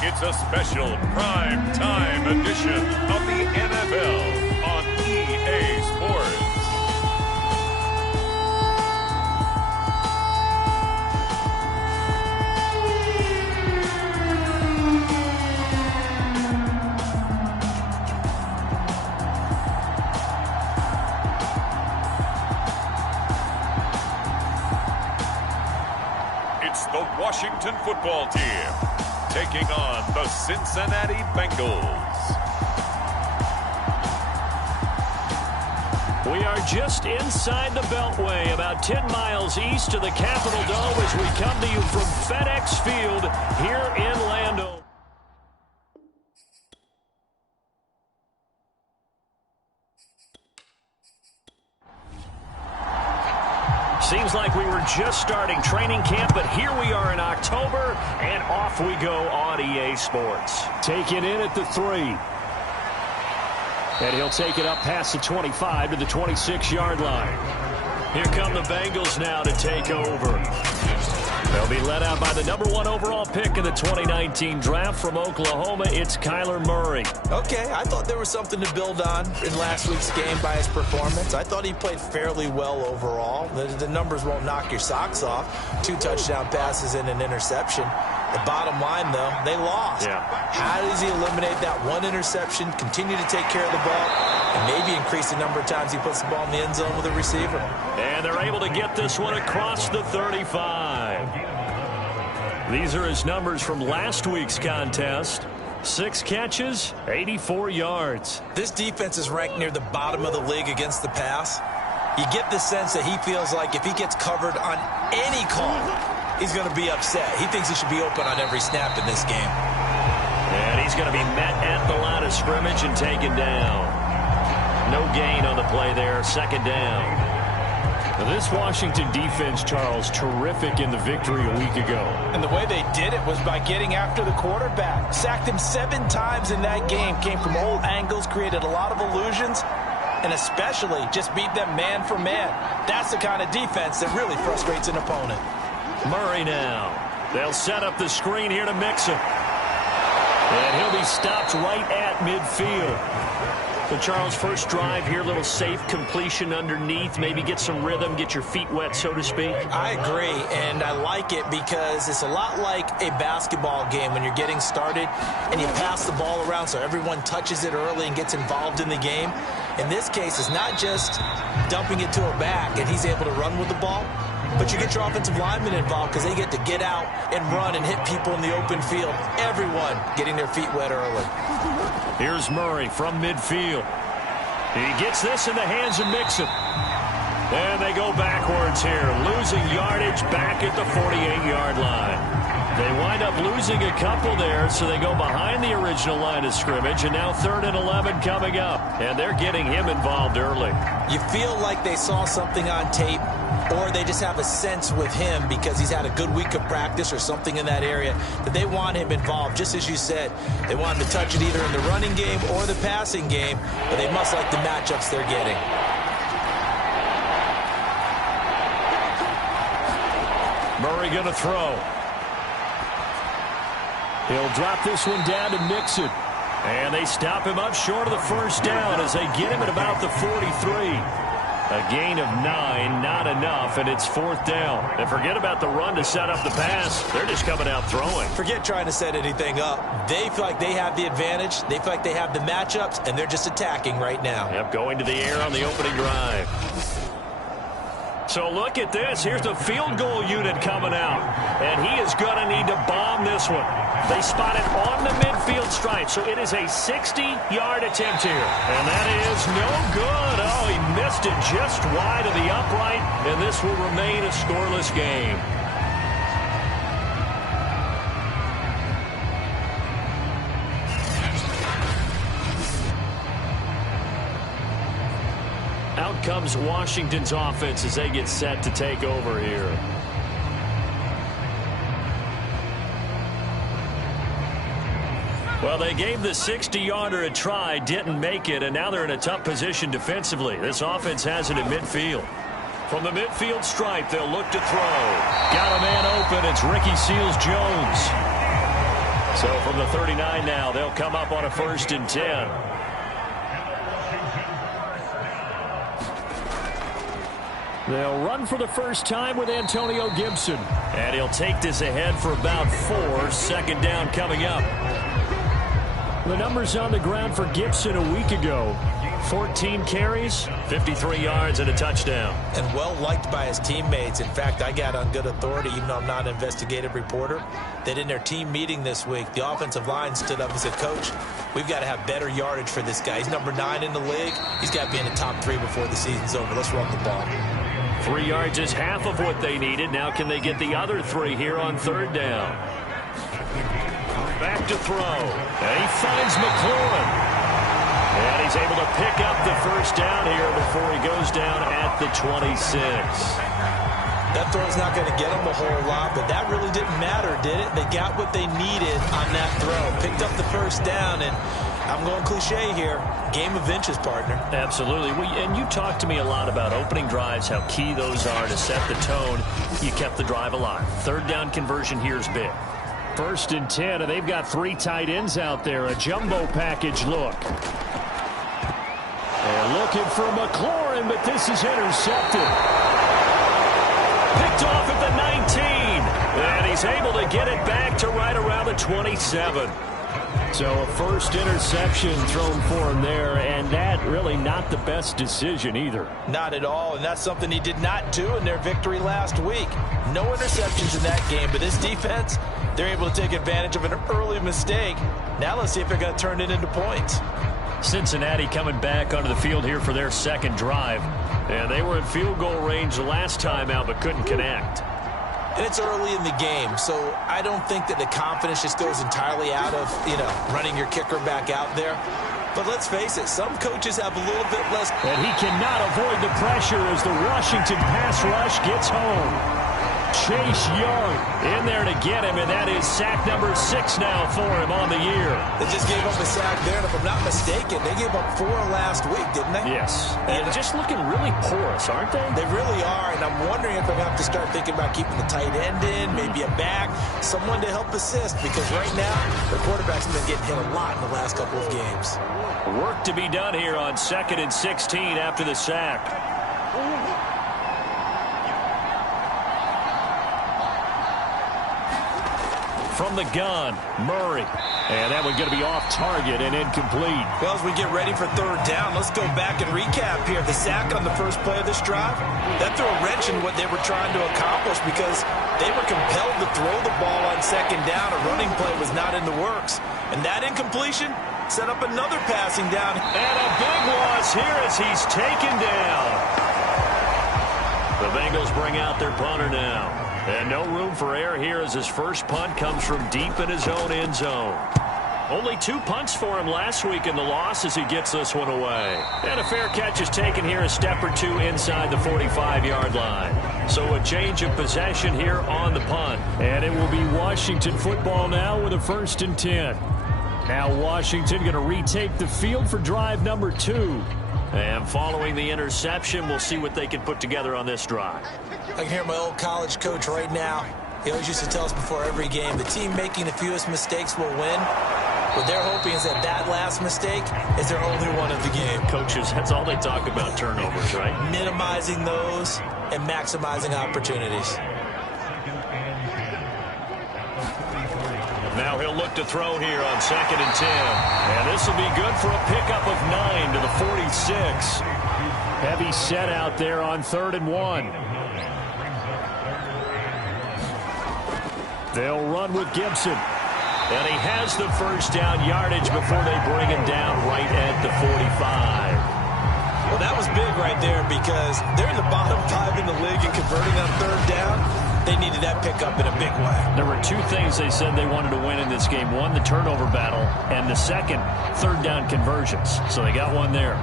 It's a special prime time edition of the NFL on EA Sports. It's the Washington football team taking on the Cincinnati Bengals. We are just inside the Beltway, about 10 miles east of the Capitol Dome as we come to you from FedEx Field here in Landover. Seems like we were just starting training camp, but here we are in October, and off we go on EA Sports. Taken in at the 3. And he'll take it up past the 25 to the 26-yard line. Here come the Bengals now to take over. They'll be led out by the #1 overall pick in the 2019 draft from Oklahoma. It's Kyler Murray. Okay, I thought there was something to build on in last week's game by his performance. I thought he played fairly well overall. The numbers won't knock your socks off. 2 touchdown passes and an interception. The bottom line, though, they lost. Yeah. How does he eliminate that 1 interception, continue to take care of the ball, and maybe increase the number of times he puts the ball in the end zone with a receiver? And they're able to get this one across the 35. These are his numbers from last week's contest. 6 catches, 84 yards. This defense is ranked near the bottom of the league against the pass. You get the sense that he feels like if he gets covered on any call, he's going to be upset. He thinks he should be open on every snap in this game. And he's going to be met at the line of scrimmage and taken down. No gain on the play there, 2nd down. Now this Washington defense, Charles, terrific in the victory a week ago. And the way they did it was by getting after the quarterback. Sacked him 7 times in that game. Came from all angles, created a lot of illusions, and especially just beat them man for man. That's the kind of defense that really frustrates an opponent. Murray now. They'll set up the screen here to mix him. And he'll be stopped right at midfield. So, Charles, first drive here, little safe completion underneath, maybe get some rhythm, get your feet wet, so to speak. I agree, and I like it because it's a lot like a basketball game when you're getting started and you pass the ball around so everyone touches it early and gets involved in the game. In this case, it's not just dumping it to a back and he's able to run with the ball, but you get your offensive linemen involved because they get to get out and run and hit people in the open field. Everyone getting their feet wet early. Here's Murray from midfield. He gets this in the hands of Mixon. And they go backwards here, losing yardage back at the 48-yard line. They wind up losing a couple there, so they go behind the original line of scrimmage, and now 3rd and 11 coming up. And they're getting him involved early. You feel like they saw something on tape, or they just have a sense with him because he's had a good week of practice or something in that area that they want him involved. Just as you said, they want him to touch it either in the running game or the passing game, but they must like the matchups they're getting. Murray going to throw. He'll drop this one down to Mixon. And they stop him up short of the 1st down as they get him at about the 43. A gain of 9, not enough, and it's 4th down. And forget about the run to set up the pass. They're just coming out throwing. Forget trying to set anything up. They feel like they have the advantage. They feel like they have the matchups, and they're just attacking right now. Yep, going to the air on the opening drive. So look at this. Here's the field goal unit coming out. And he is going to need to bomb this one. They spot it on the midfield stripe. So it is a 60-yard attempt here. And that is no good. Oh, he missed it just wide of the upright. And this will remain a scoreless game. Out comes Washington's offense as they get set to take over here. Well, they gave the 60-yarder a try, didn't make it, and now they're in a tough position defensively. This offense has it at midfield. From the midfield stripe, they'll look to throw. Got a man open. It's Ricky Seals-Jones. So from the 39 now, they'll come up on a 1st and 10. They'll run for the first time with Antonio Gibson. And he'll take this ahead for about 4. 2nd down coming up. The numbers on the ground for Gibson a week ago. 14 carries, 53 yards, and a touchdown. And well-liked by his teammates. In fact, I got on good authority, even though I'm not an investigative reporter, that in their team meeting this week, the offensive line stood up and said, Coach, we've got to have better yardage for this guy. He's number 9 in the league. He's got to be in the top 3 before the season's over. Let's run the ball. 3 yards is half of what they needed. Now can they get the other 3 here on 3rd down? Back to throw. And he finds McLaurin. And he's able to pick up the 1st down here before he goes down at the 26. That throw's not going to get them a whole lot, but that really didn't matter, did it? They got what they needed on that throw. Picked up the 1st down, and I'm going cliche here. Game of inches, partner. Absolutely. And you talked to me a lot about opening drives, how key those are to set the tone. You kept the drive alive. 3rd down conversion here is big. 1st and 10, and they've got 3 tight ends out there. A jumbo package look. And looking for McLaurin, but this is intercepted. Picked off at the 19. And he's able to get it back to right around the 27. So a 1st interception thrown for him there, and that really not the best decision either. Not at all, and that's something he did not do in their victory last week. No interceptions in that game, but this defense, they're able to take advantage of an early mistake. Now let's see if they're going to turn it into points. Cincinnati coming back onto the field here for their 2nd drive. And they were in field goal range the last time out, but couldn't connect. And it's early in the game, so I don't think that the confidence just goes entirely out of, running your kicker back out there. But let's face it, some coaches have a little bit less. And he cannot avoid the pressure as the Washington pass rush gets home. Chase Young in there to get him, and that is sack number 6 now for him on the year. They just gave up a sack there, and if I'm not mistaken, they gave up 4 last week, didn't they? Yes. And just looking really porous, aren't they? They really are, and I'm wondering if they're going to have to start thinking about keeping the tight end in, maybe a back, someone to help assist, because right now, their quarterback's been getting hit a lot in the last couple of games. Work to be done here on 2nd and 16 after the sack. From the gun, Murray. And that one going to be off target and incomplete. Well, as we get ready for 3rd down, let's go back and recap here. The sack on the first play of this drive, that threw a wrench in what they were trying to accomplish because they were compelled to throw the ball on 2nd down. A running play was not in the works. And that incompletion set up another passing down. And a big loss here as he's taken down. The Bengals bring out their punter now. And no room for error here as his first punt comes from deep in his own end zone. Only 2 punts for him last week in the loss as he gets this one away. And a fair catch is taken here a step or 2 inside the 45-yard line. So a change of possession here on the punt. And it will be Washington football now with a 1st and 10. Now Washington going to retake the field for drive number 2. And following the interception, we'll see what they can put together on this drive. I can hear my old college coach right now. He always used to tell us before every game, the team making the fewest mistakes will win. What they're hoping is that that last mistake is their only one of the game. Coaches, that's all they talk about, turnovers, right? Minimizing those and maximizing opportunities. Now he'll look to throw here on 2nd and 10. And this will be good for a pickup of 9 to the 46. Heavy set out there on 3rd and 1. They'll run with Gibson. And he has the first down yardage before they bring him down right at the 45. Well, that was big right there because they're in the bottom 5 in the league and converting on 3rd down. They needed that pickup in a big way. There were 2 things they said they wanted to win in this game. One, the turnover battle, and the second, 3rd down conversions. So they got one there.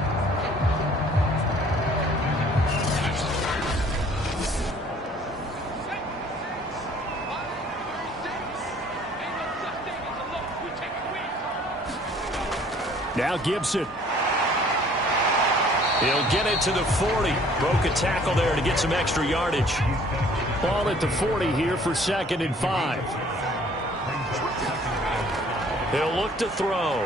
Now Gibson. He'll get it to the 40. Broke a tackle there to get some extra yardage. Ball at the 40 here for 2nd and 5. He'll look to throw.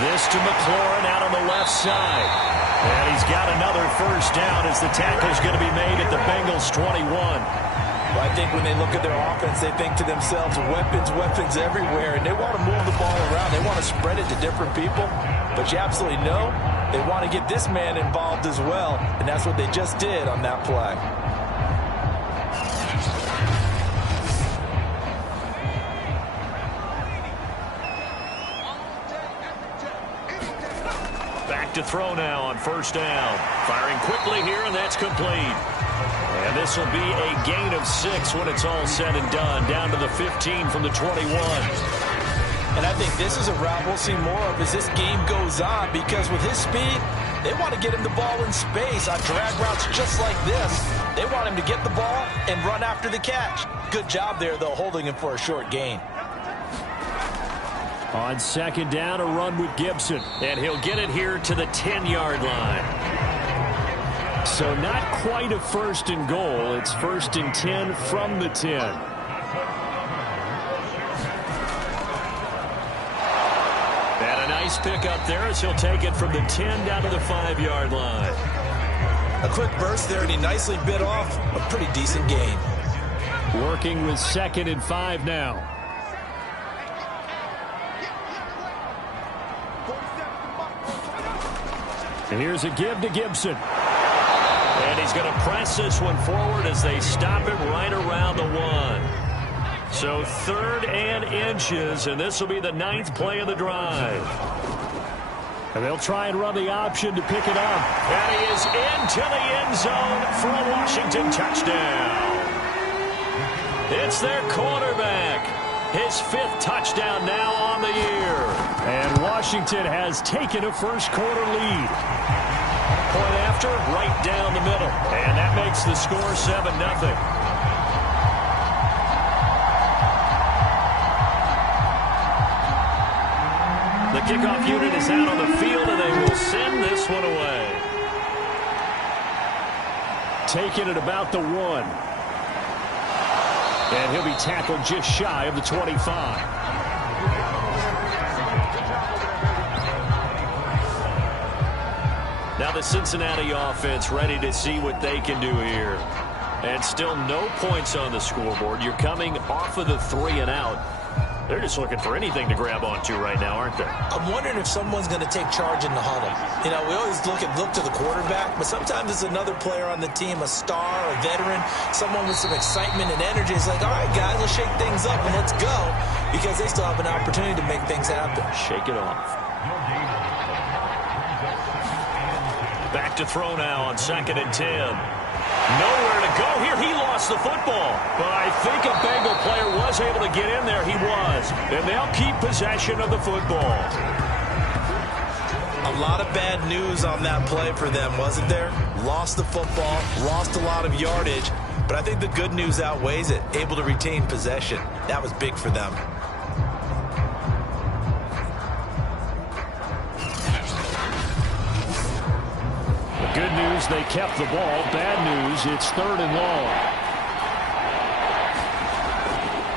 This to McLaurin out on the left side. And he's got another first down as the tackle's going to be made at the Bengals 21. Well, I think when they look at their offense, they think to themselves, weapons, weapons everywhere, and they want to move the ball around. They want to spread it to different people, but you absolutely know they want to get this man involved as well, and that's what they just did on that play. Back to throw now on first down. Firing quickly here, and that's complete. And this will be a gain of 6 when it's all said and done, down to the 15 from the 21. And I think this is a route we'll see more of as this game goes on, because with his speed, they want to get him the ball in space on drag routes just like this. They want him to get the ball and run after the catch. Good job there, though, holding him for a short gain. On second down, a run with Gibson. And he'll get it here to the 10-yard line. So not quite a first and goal. It's first and 10 from the 10. And a nice pick up there as he'll take it from the 10 down to the 5-yard line. A quick burst there, and he nicely bit off a pretty decent gain. Working with 2nd and 5 now. And here's a give to Gibson. And he's going to press this one forward as they stop it right around the 1. So 3rd and inches, and this will be the 9th play of the drive. And they'll try and run the option to pick it up. And he is into the end zone for a Washington touchdown. It's their quarterback. His 5th touchdown now on the year. And Washington has taken a first-quarter lead. Point after, right down the middle. And that makes the score 7-0. The kickoff unit is out on the field, and they will send this one away. Taking it about the 1. And he'll be tackled just shy of the 25. Now the Cincinnati offense ready to see what they can do here. And still no points on the scoreboard. You're coming off of the 3 and out. They're just looking for anything to grab onto right now, aren't they? I'm wondering if someone's going to take charge in the huddle. You know, we always look to the quarterback, but sometimes it's another player on the team, a star, a veteran, someone with some excitement and energy. It's like, all right, guys, let's shake things up and let's go, because they still have an opportunity to make things happen. Shake it off. Back to throw now on 2nd and 10. Nowhere to go here. He lost the football. But I think a Bengal player was able to get in there. He was. And they'll keep possession of the football. A lot of bad news on that play for them, wasn't there? Lost the football, lost a lot of yardage. But I think the good news outweighs it. Able to retain possession. That was big for them. Good news, they kept the ball. Bad news, it's 3rd and long.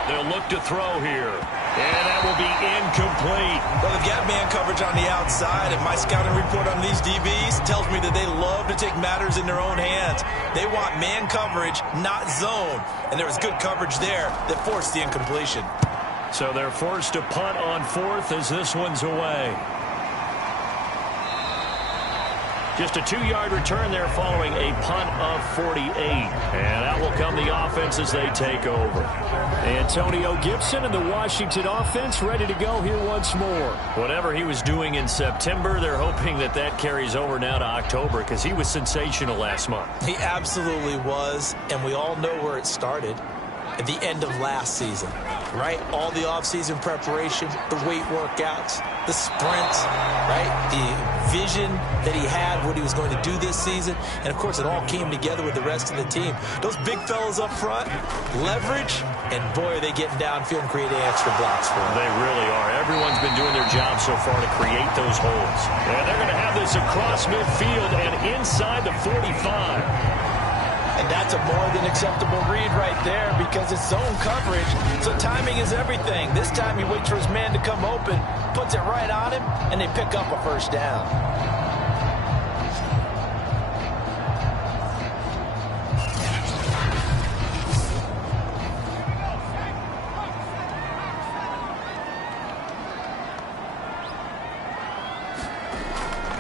They'll look to throw here. And that will be incomplete. Well, they've got man coverage on the outside, and my scouting report on these DBs tells me that they love to take matters in their own hands. They want man coverage, not zone. And there was good coverage there that forced the incompletion. So they're forced to punt on 4th as this one's away. Just a 2-yard return there following a punt of 48. And out will come the offense as they take over. Antonio Gibson and the Washington offense ready to go here once more. Whatever he was doing in September, they're hoping that that carries over now to October, because he was sensational last month. He absolutely was, and we all know where it started. At the end of last season, right? All the offseason preparation, the weight workouts, the sprints, right? The vision that he had, what he was going to do this season. And, of course, it all came together with the rest of the team. Those big fellas up front, leverage, and, boy, are they getting downfield and creating extra blocks for him. They really are. Everyone's been doing their job so far to create those holes. And they're going to have this across midfield and inside the 45. And And that's a more than acceptable read right there because it's zone coverage, so timing is everything. This time he waits for his man to come open, puts it right on him, and they pick up a first down.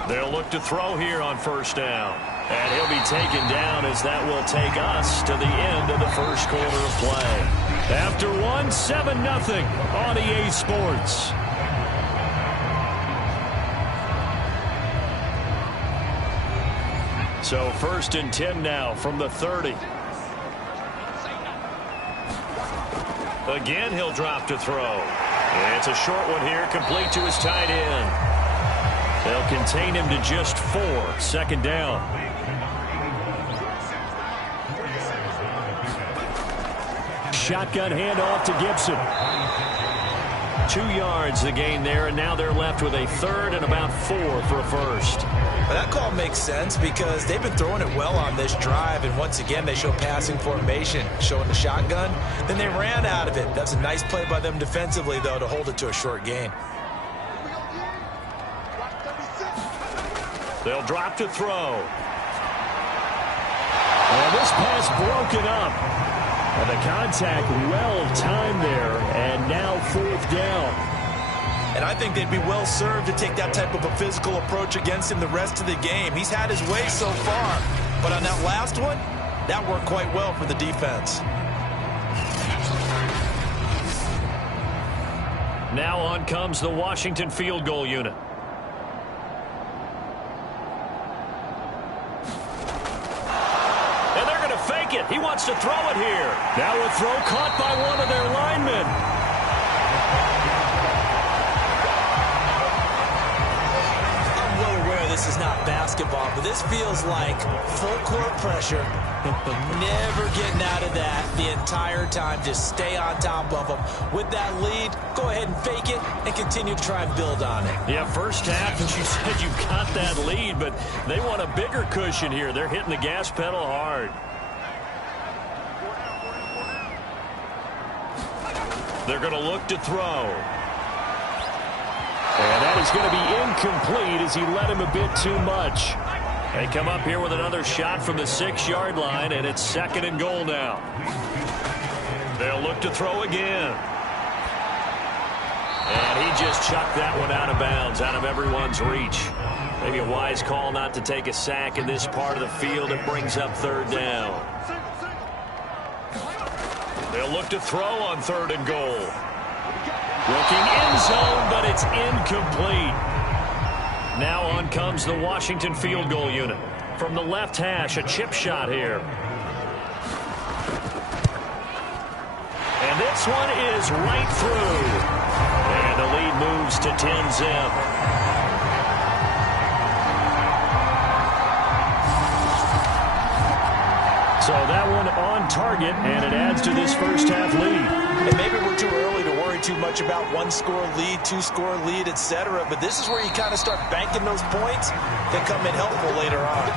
They'll look to throw here on first down. And he'll be taken down as that will take us to the end of the first quarter of play. After 7-0 on EA Sports. So 1st and 10 now from the 30. Again, he'll drop to throw. It's a short one here, complete to his tight end. They'll contain him to just 4, 2nd down. Shotgun handoff to Gibson. 2 yards the gain there, and now they're left with a 3rd and about 4 for a first. Well, that call makes sense because they've been throwing it well on this drive, and once again they show passing formation, showing the shotgun. Then they ran out of it. That's a nice play by them defensively, though, to hold it to a short gain. They'll drop to throw. And this pass broken up. And the contact well-timed there, and now 4th down. And I think they'd be well-served to take that type of a physical approach against him the rest of the game. He's had his way so far, but on that last one, that worked quite well for the defense. Now on comes the Washington field goal unit. He wants to throw it here. Now a throw caught by one of their linemen. I'm well aware this is not basketball, but this feels like full court pressure. Never getting out of that the entire time. Just stay on top of them. With that lead, go ahead and fake it and continue to try and build on it. Yeah, first half, as you said, you got that lead, but they want a bigger cushion here. They're hitting the gas pedal hard. They're going to look to throw. And that is going to be incomplete as he led him a bit too much. They come up here with another shot from the 6-yard line, and it's 2nd and goal now. They'll look to throw again. And he just chucked that one out of bounds, out of everyone's reach. Maybe a wise call not to take a sack in this part of the field. It brings up 3rd down. They'll look to throw on 3rd and goal. Looking in zone, but it's incomplete. Now on comes the Washington field goal unit. From the left hash, a chip shot here. And this one is right through. And the lead moves to 10-zip. So that one on target, and it adds to this first half lead. And maybe we're too early to worry too much about 1-score lead, 2-score lead, etc. But this is where you kind of start banking those points that come in helpful later on.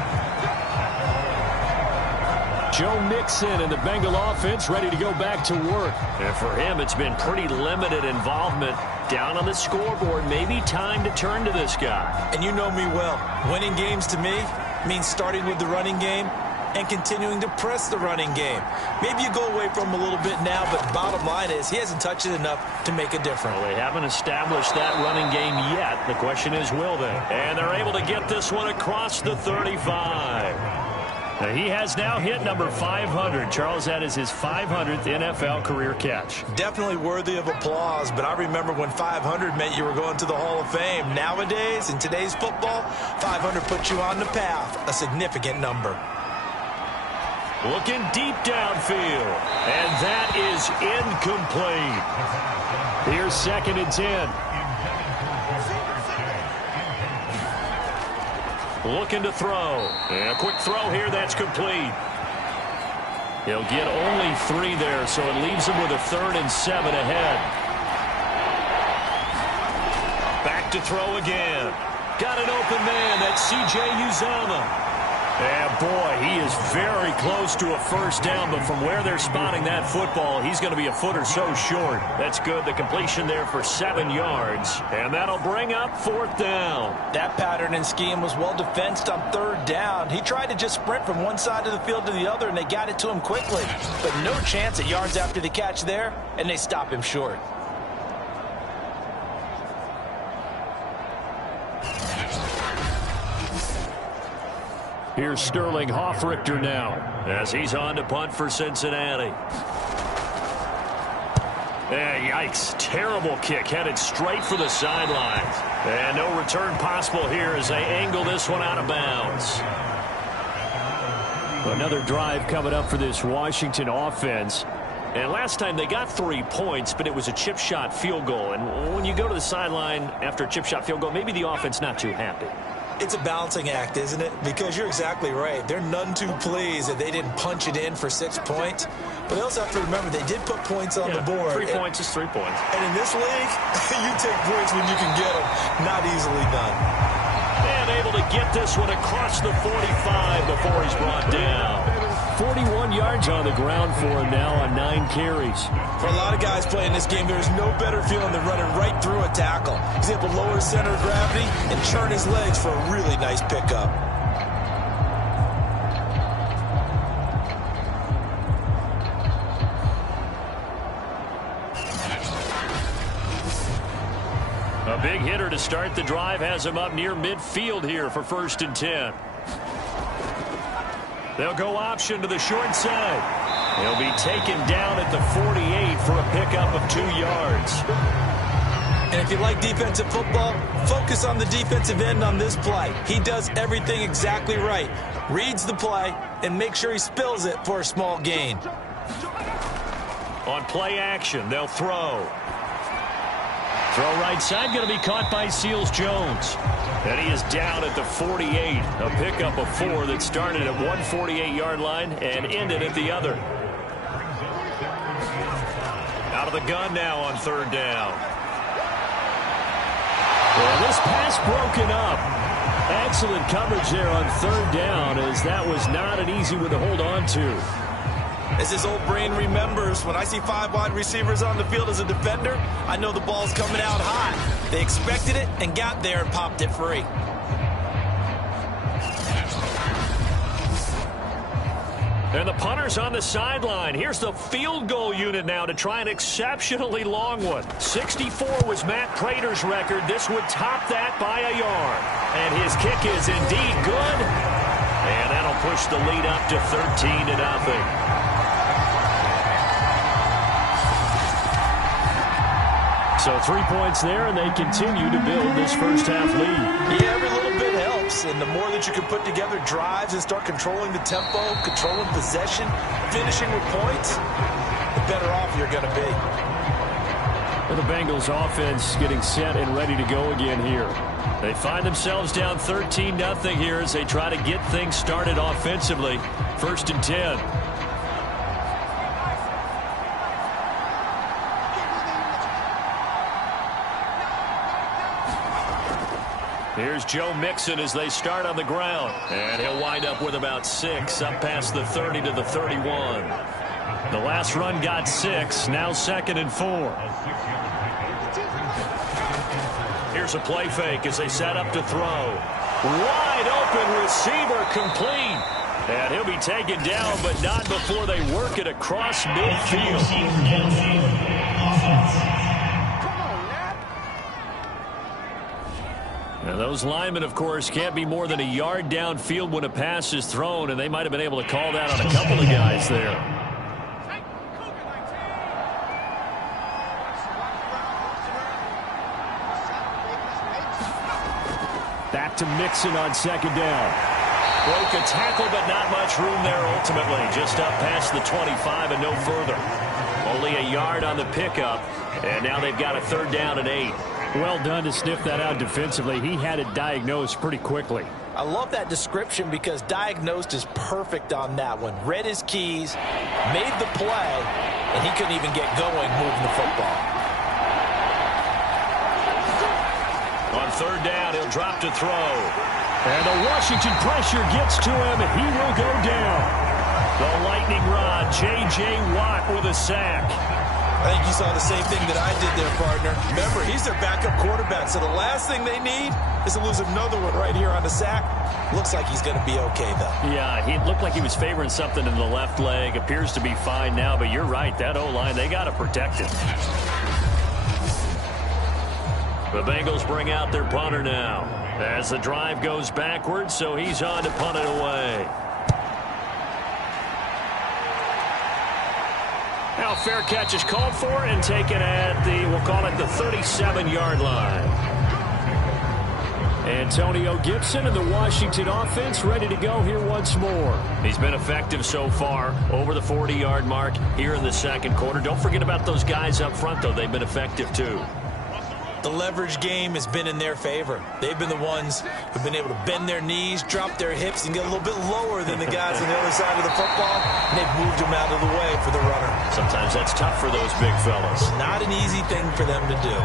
Joe Mixon and the Bengal offense ready to go back to work. And for him, it's been pretty limited involvement. Down on the scoreboard, maybe time to turn to this guy. And you know me well. Winning games to me means starting with the running game and continuing to press the running game. Maybe you go away from him a little bit now, but bottom line is he hasn't touched it enough to make a difference. Well, they haven't established that running game yet. The question is, will they? And they're able to get this one across the 35. Now, he has now hit number 500. Charles, that is his 500th NFL career catch. Definitely worthy of applause, but I remember when 500 meant you were going to the Hall of Fame. Nowadays, in today's football, 500 puts you on the path, a significant number. Looking deep downfield, and that is incomplete. Here's 2nd and 10. Looking to throw. And a quick throw here, that's complete. He'll get only 3 there, so it leaves him with a 3rd and 7 ahead. Back to throw again. Got an open man, that's C.J. Uzomah. And boy, he is very close to a first down, but from where they're spotting that football, he's going to be a foot or so short. That's good. The completion there for 7 yards, and that'll bring up 4th down. That pattern and scheme was well defensed on 3rd down. He tried to just sprint from one side of the field to the other, and they got it to him quickly. But no chance at yards after the catch there, and they stop him short. Here's Sterling Hoffrichter now as he's on to punt for Cincinnati. Yikes. Terrible kick headed straight for the sidelines. And no return possible here as they angle this one out of bounds. Another drive coming up for this Washington offense. And last time they got 3 points, but it was a chip shot field goal. And when you go to the sideline after a chip shot field goal, maybe the offense not too happy. It's a balancing act, isn't it? Because you're exactly right. They're none too pleased that they didn't punch it in for 6 points. But they also have to remember they did put points on the board. 3 points is 3 points. And in this league, you take points when you can get them. Not easily done. And able to get this one across the 45 before he's brought down. 41 yards on the ground for him now on 9 carries. For a lot of guys playing this game, there's no better feeling than running right through a tackle. He's able to lower his center of gravity and churn his legs for a really nice pickup. A big hitter to start the drive has him up near midfield here for 1st and 10. They'll go option to the short side. He'll be taken down at the 48 for a pickup of 2 yards. And if you like defensive football, focus on the defensive end on this play. He does everything exactly right. Reads the play and makes sure he spills it for a small gain. On play action, they'll throw. Throw right side, going to be caught by Seals-Jones. And he is down at the 48. A pickup of 4 that started at 148-yard line and ended at the other. Out of the gun now on 3rd down. Well, this pass broken up. Excellent coverage there on 3rd down, as that was not an easy one to hold on to. As his old brain remembers, when I see 5 wide receivers on the field as a defender, I know the ball's coming out hot. They expected it and got there and popped it free. And the punter's on the sideline. Here's the field goal unit now to try an exceptionally long one. 64 was Matt Prater's record. This would top that by a yard. And his kick is indeed good. And that'll push the lead up to 13-0. So 3 points there, and they continue to build this first half lead. Yeah, every little bit helps, and the more that you can put together drives and start controlling the tempo, controlling possession, finishing with points, the better off you're going to be. And the Bengals offense getting set and ready to go again here. They find themselves down 13-0 here as they try to get things started offensively. 1st and 10. Here's Joe Mixon as they start on the ground. And he'll wind up with about 6, up past the 30 to the 31. The last run got 6, now 2nd and 4. Here's a play fake as they set up to throw. Wide open receiver complete. And he'll be taken down, but not before they work it across midfield. Now those linemen, of course, can't be more than a yard downfield when a pass is thrown, and they might have been able to call that on a couple of guys there. Back to Mixon on 2nd down. Broke a tackle, but not much room there ultimately. Just up past the 25 and no further. Only a yard on the pickup, and now they've got a 3rd down and 8. Well done to sniff that out defensively. He had it diagnosed pretty quickly. I love that description because diagnosed is perfect on that one. Read his keys, made the play, and he couldn't even get going moving the football. On 3rd down, he'll drop to throw. And the Washington pressure gets to him. He will go down. The lightning rod, J.J. Watt with a sack. I think you saw the same thing that I did there, partner. Remember, he's their backup quarterback, so the last thing they need is to lose another one right here on the sack. Looks like he's going to be okay, though. Yeah, he looked like he was favoring something in the left leg. Appears to be fine now, but you're right. That O-line, they got to protect him. The Bengals bring out their punter now as the drive goes backwards, so he's on to punt it away. Now fair catch is called for and taken at the, we'll call it the 37-yard line. Antonio Gibson and the Washington offense ready to go here once more. He's been effective so far over the 40-yard mark here in the second quarter. Don't forget about those guys up front, though. They've been effective, too. The leverage game has been in their favor. They've been the ones who've been able to bend their knees, drop their hips, and get a little bit lower than the guys on the other side of the football, and they've moved them out of the way for the runner. Sometimes that's tough for those big fellas. Not an easy thing for them to do.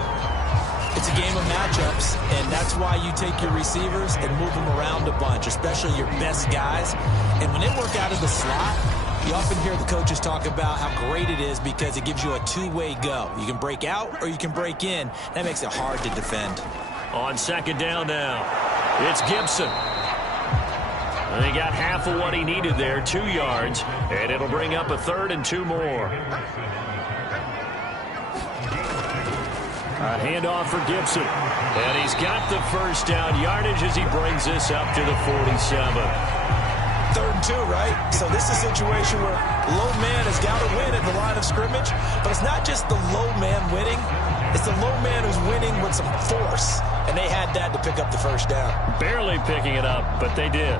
It's a game of matchups, and that's why you take your receivers and move them around a bunch, especially your best guys. And when they work out of the slot, you often hear the coaches talk about how great it is because it gives you a two-way go. You can break out or you can break in. That makes it hard to defend. On second down now, it's Gibson. And he got half of what he needed there, 2 yards, and it'll bring up a 3rd and 2 more. A handoff for Gibson. And he's got the first down yardage as he brings this up to the 47. 3rd and 2, right? So this is a situation where low man has got to win at the line of scrimmage, but it's not just the low man winning. It's the low man who's winning with some force, and they had that to pick up the first down. Barely picking it up, but they did.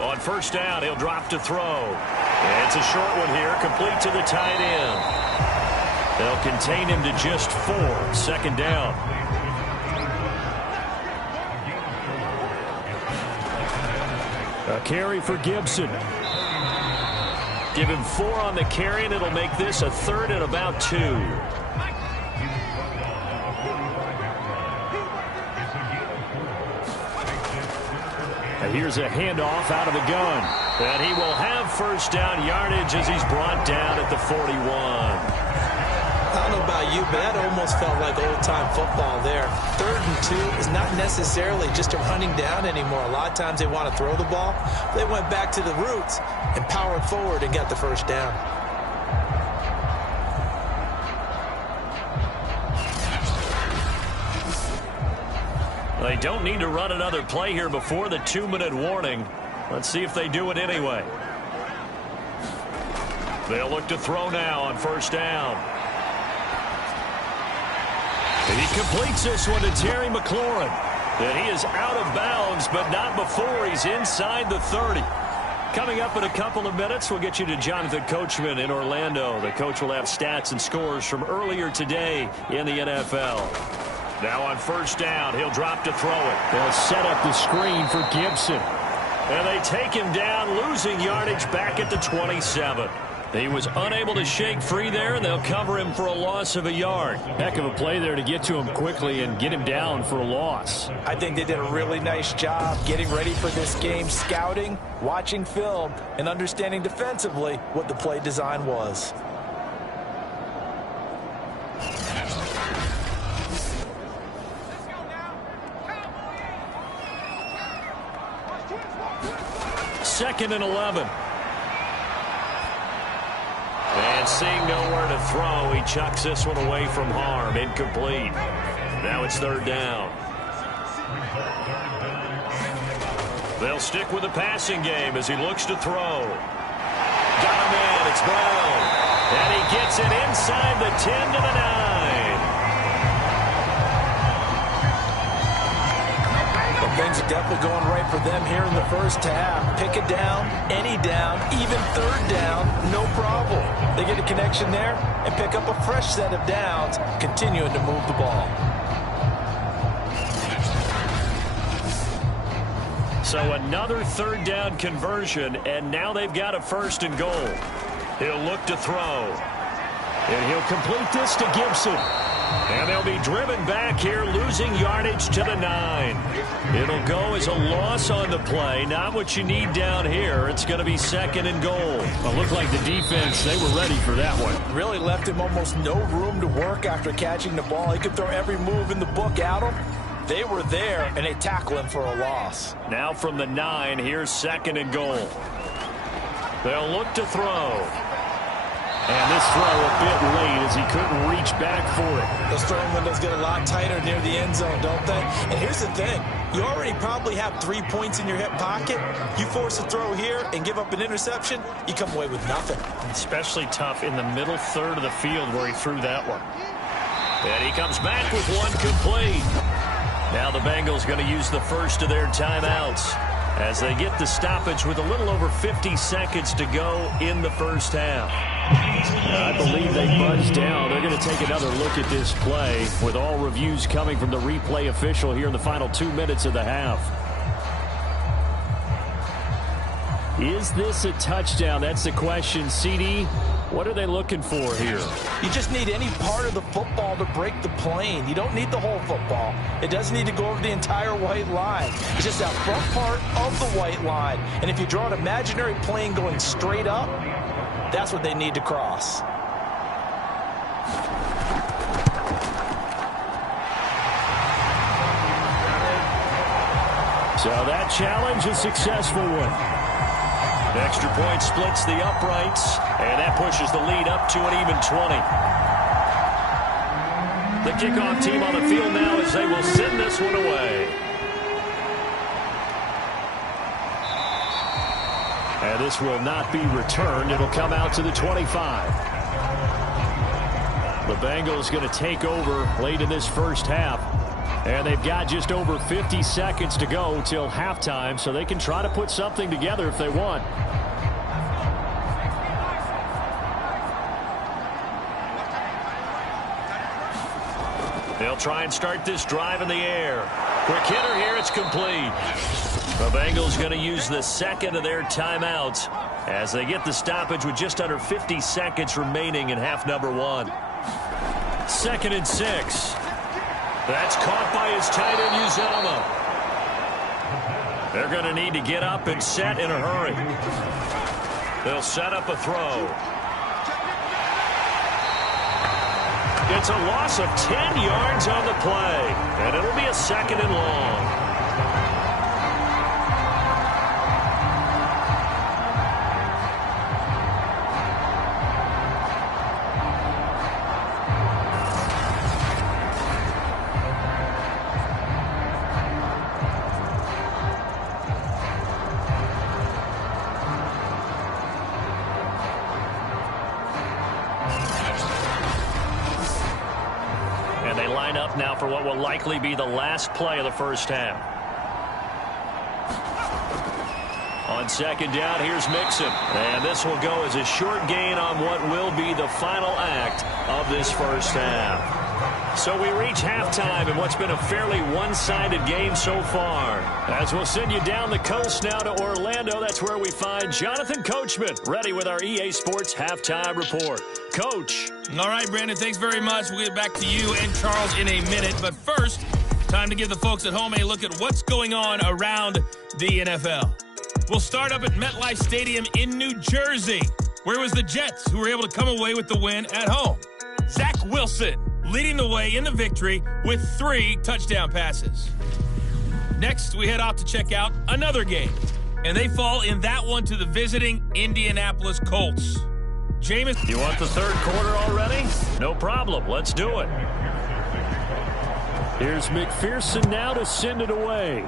On first down, he'll drop to throw. And it's a short one here, complete to the tight end. They'll contain him to just 4. 2nd down. A carry for Gibson. Give him 4 on the carry, and it'll make this a 3rd and about 2. And here's a handoff out of the gun. And he will have first down yardage as he's brought down at the 41. I don't know about you, but that almost felt like old-time football there. 3rd and 2 is not necessarily just a running down anymore. A lot of times they want to throw the ball. They went back to the roots and powered forward and got the first down. They don't need to run another play here before the 2-minute warning. Let's see if they do it anyway. They'll look to throw now on first down. And he completes this one to Terry McLaurin. And he is out of bounds, but not before he's inside the 30. Coming up in a couple of minutes, we'll get you to Jonathan Coachman in Orlando. The coach will have stats and scores from earlier today in the NFL. Now on first down, he'll drop to throw it. They'll set up the screen for Gibson. And they take him down, losing yardage back at the 27. He was unable to shake free there, and they'll cover him for a loss of a yard. Heck of a play there to get to him quickly and get him down for a loss. I think they did a really nice job getting ready for this game, scouting, watching film, and understanding defensively what the play design was. Second and 11. And seeing nowhere to throw, he chucks this one away from harm. Incomplete. Now it's 3rd down. They'll stick with the passing game as he looks to throw. Got him in. It's Brown. And he gets it inside the 10 to the 9. Things are definitely going right for them here in the first half. Pick a down, any down, even 3rd down, no problem. They get a connection there and pick up a fresh set of downs, continuing to move the ball. So another third down conversion, and now they've got a 1st and goal. He'll look to throw. And he'll complete this to Gibson. And they'll be driven back here, losing yardage to the 9. It'll go as a loss on the play. Not what you need down here. It's going to be 2nd and goal. Well, looked like the defense, they were ready for that one. Really left him almost no room to work after catching the ball. He could throw every move in the book at him. They were there, and they tackle him for a loss. Now from the 9, here's 2nd and goal. They'll look to throw. And this throw a bit late as he couldn't reach back for it. Those throwing windows get a lot tighter near the end zone, don't they? And here's the thing. You already probably have 3 points in your hip pocket. You force a throw here and give up an interception, you come away with nothing. Especially tough in the middle third of the field where he threw that one. And he comes back with one complete. Now the Bengals going to use the first of their timeouts as they get the stoppage with a little over 50 seconds to go in the first half. I believe they buzzed down. They're going to take another look at this play with all reviews coming from the replay official here in the final 2 minutes of the half. Is this a touchdown? That's the question. CD, what are they looking for here? You just need any part of the football to break the plane. You don't need the whole football. It doesn't need to go over the entire white line. It's just that front part of the white line. And if you draw an imaginary plane going straight up, that's what they need to cross. So that challenge, a successful one. The extra point splits the uprights, and that pushes the lead up to an even 20. The kickoff team on the field now as they will send this one away. And this will not be returned. It'll come out to the 25. The Bengals going to take over late in this first half. And they've got just over 50 seconds to go till halftime, so they can try to put something together if they want. They'll try and start this drive in the air. Quick hitter here, it's complete. The Bengals going to use the 2nd of their timeouts as they get the stoppage with just under 50 seconds remaining in half number 1. 2nd and 6. That's caught by his tight end, Uzomah. They're going to need to get up and set in a hurry. They'll set up a throw. It's a loss of 10 yards on the play, and it'll be a 2nd and long. Now for what will likely be the last play of the first half. On 2nd down, here's Mixon. And this will go as a short gain on what will be the final act of this first half. So we reach halftime in what's been a fairly one-sided game so far. As we'll send you down the coast now to Orlando, that's where we find Jonathan Coachman ready with our EA Sports Halftime Report. Coach. All right, Brandon, thanks very much. We'll get back to you and Charles in a minute. But first, time to give the folks at home a look at what's going on around the NFL. We'll start up at MetLife Stadium in New Jersey, where it was the Jets who were able to come away with the win at home. Zach Wilson leading the way in the victory with 3 touchdown passes. Next, we head off to check out another game, and they fall in that one to the visiting Indianapolis Colts. Jameis. You want the third quarter already? No problem. Let's do it. Here's McPherson now to send it away.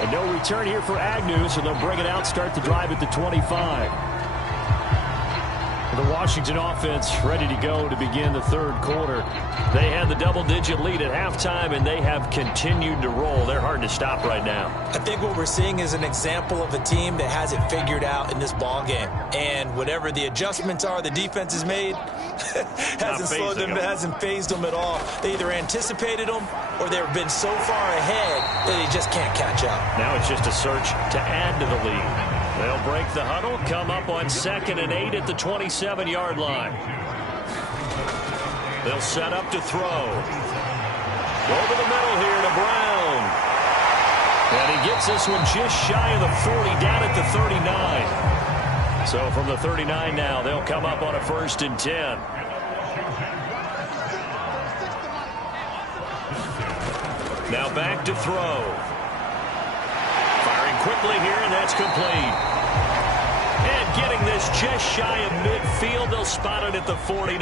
And no return here for Agnew, so they'll bring it out, start the drive at the 25. The Washington offense ready to go to begin the third quarter. They had the double-digit lead at halftime, and they have continued to roll. They're hard to stop right now. I think what we're seeing is an example of a team that has it figured out in this ball game. And whatever the adjustments are the defense has made hasn't slowed them, hasn't phased them at all. They either anticipated them or they've been so far ahead that they just can't catch up. Now it's just a search to add to the lead. They'll break the huddle, come up on 2nd and 8 at the 27-yard line. They'll set up to throw. Over the middle here to Brown. And he gets this one just shy of the 40, down at the 39. So from the 39 now, they'll come up on a 1st and 10. Now back to throw. Firing quickly here, and that's complete. And getting this just shy of midfield, they'll spot it at the 49.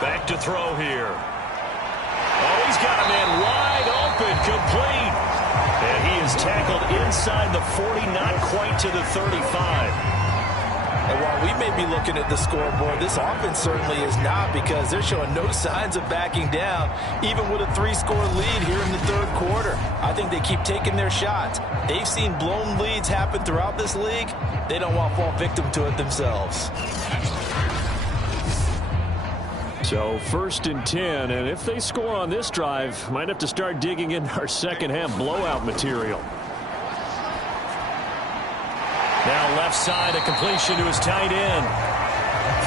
Back to throw here. Oh, he's got a man wide open, complete. And he is tackled inside the 40, not quite to the 35. And while we may be looking at the scoreboard, this offense certainly is not, because they're showing no signs of backing down, even with a 3-score lead here in the third quarter. I think they keep taking their shots. They've seen blown leads happen throughout this league. They don't want to fall victim to it themselves. So 1st and 10, and if they score on this drive, might have to start digging into our second-half blowout material. Now left side, a completion to his tight end.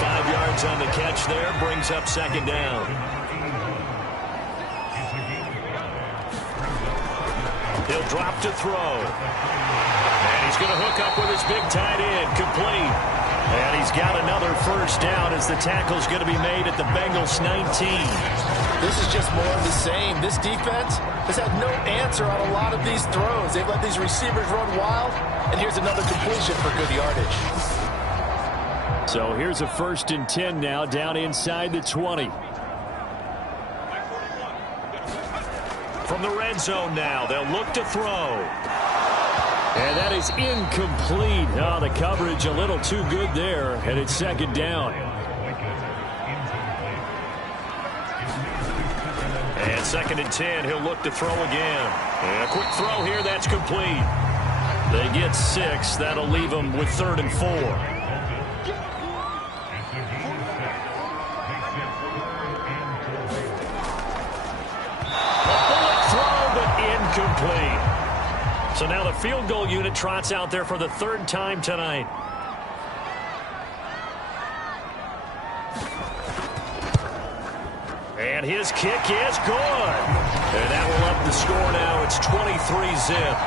5 yards on the catch there, brings up 2nd down. He'll drop to throw. And he's going to hook up with his big tight end, complete. And he's got another 1st down as the tackle's going to be made at the Bengals 19. This is just more of the same. This defense has had no answer on a lot of these throws. They've let these receivers run wild, and here's another completion for good yardage. So here's a 1st and 10 now, down inside the 20. From the red zone now, they'll look to throw. And that is incomplete. Oh, the coverage a little too good there, and it's 2nd down. And 2nd and 10, he'll look to throw again. And a quick throw here, that's complete. They get 6. That'll leave them with 3rd and 4. A bullet throw, but incomplete. So now the field goal unit trots out there for the 3rd time tonight. And his kick is good. And that will up the score now. It's 23-zip.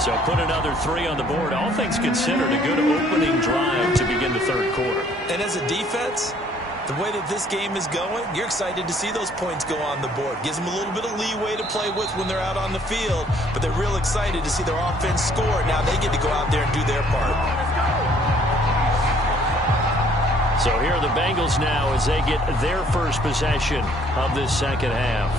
So put another 3 on the board. All things considered, a good opening drive to begin the third quarter. And as a defense, the way that this game is going, you're excited to see those points go on the board. Gives them a little bit of leeway to play with when they're out on the field, but they're real excited to see their offense score. Now they get to go out there and do their part. So here are the Bengals now as they get their first possession of this second half.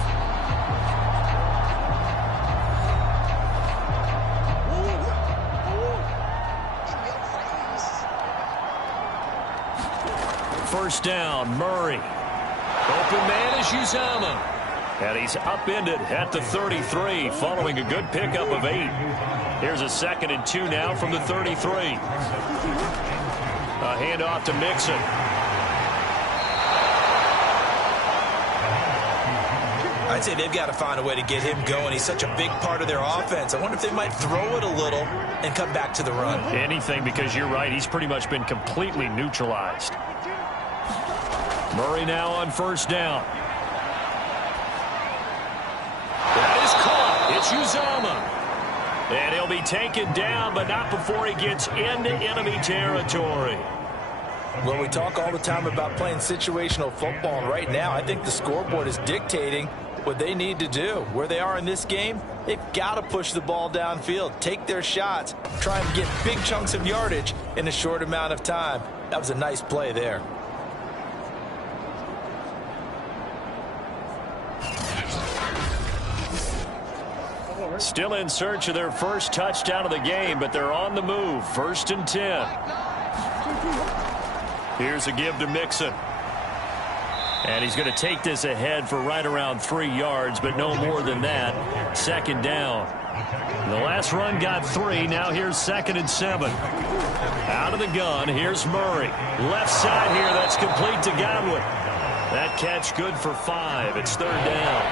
First down, Murray. Open man is Uzomah. And he's upended at the 33 following a good pickup of 8. Here's a 2nd and 2 now from the 33. A handoff to Mixon. I'd say they've got to find a way to get him going. He's such a big part of their offense. I wonder if they might throw it a little and come back to the run. Anything, because you're right. He's pretty much been completely neutralized. Murray now on first down. That is caught. It's Uzomah. And he'll be taken down, but not before he gets into enemy territory. Well, we talk all the time about playing situational football, and right now I think the scoreboard is dictating what they need to do. Where they are in this game, they've got to push the ball downfield, take their shots, try and get big chunks of yardage in a short amount of time. That was a nice play there. Still in search of their first touchdown of the game, but they're on the move. 1st and 10. Here's a give to Mixon. And he's going to take this ahead for right around 3 yards, but no more than that. 2nd down. The last run got 3. Now here's 2nd and 7. Out of the gun, here's Murray. Left side here, that's complete to Godwin. That catch good for 5. It's 3rd down.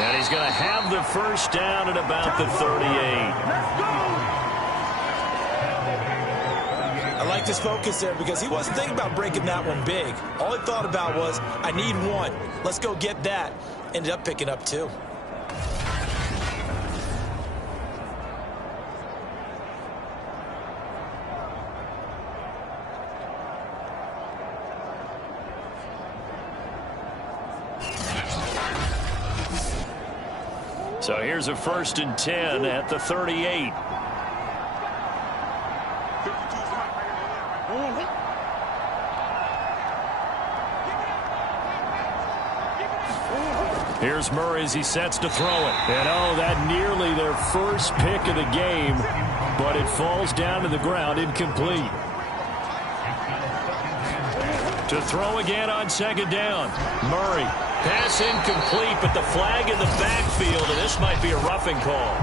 And he's going to have the 1st down at about the 38. I like this focus there because he wasn't thinking about breaking that one big. All he thought about was, I need 1. Let's go get that. Ended up picking up 2. So here's a 1st and 10 at the 38. Here's Murray as he sets to throw it. And oh, that nearly their first pick of the game, but it falls down to the ground, incomplete. To throw again on 2nd down. Murray. Pass incomplete, but the flag in the backfield, and this might be a roughing call.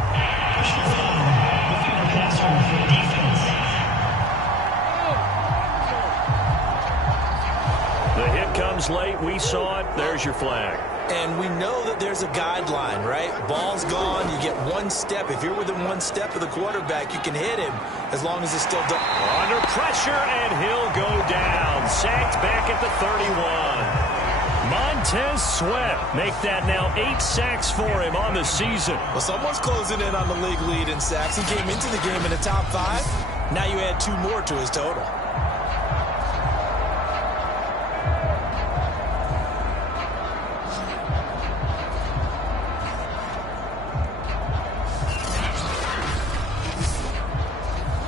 The hit comes late. We saw it. There's your flag. And we know that there's a guideline, right? Ball's gone. You get 1 step. If you're within 1 step of the quarterback, you can hit him as long as it's still done. Under pressure, and he'll go down. Sacked back at the 31. Montez Sweat make that now 8 sacks for him on the season. Well, someone's closing in on the league lead in sacks. He came into the game in the top 5. Now you add 2 more to his total.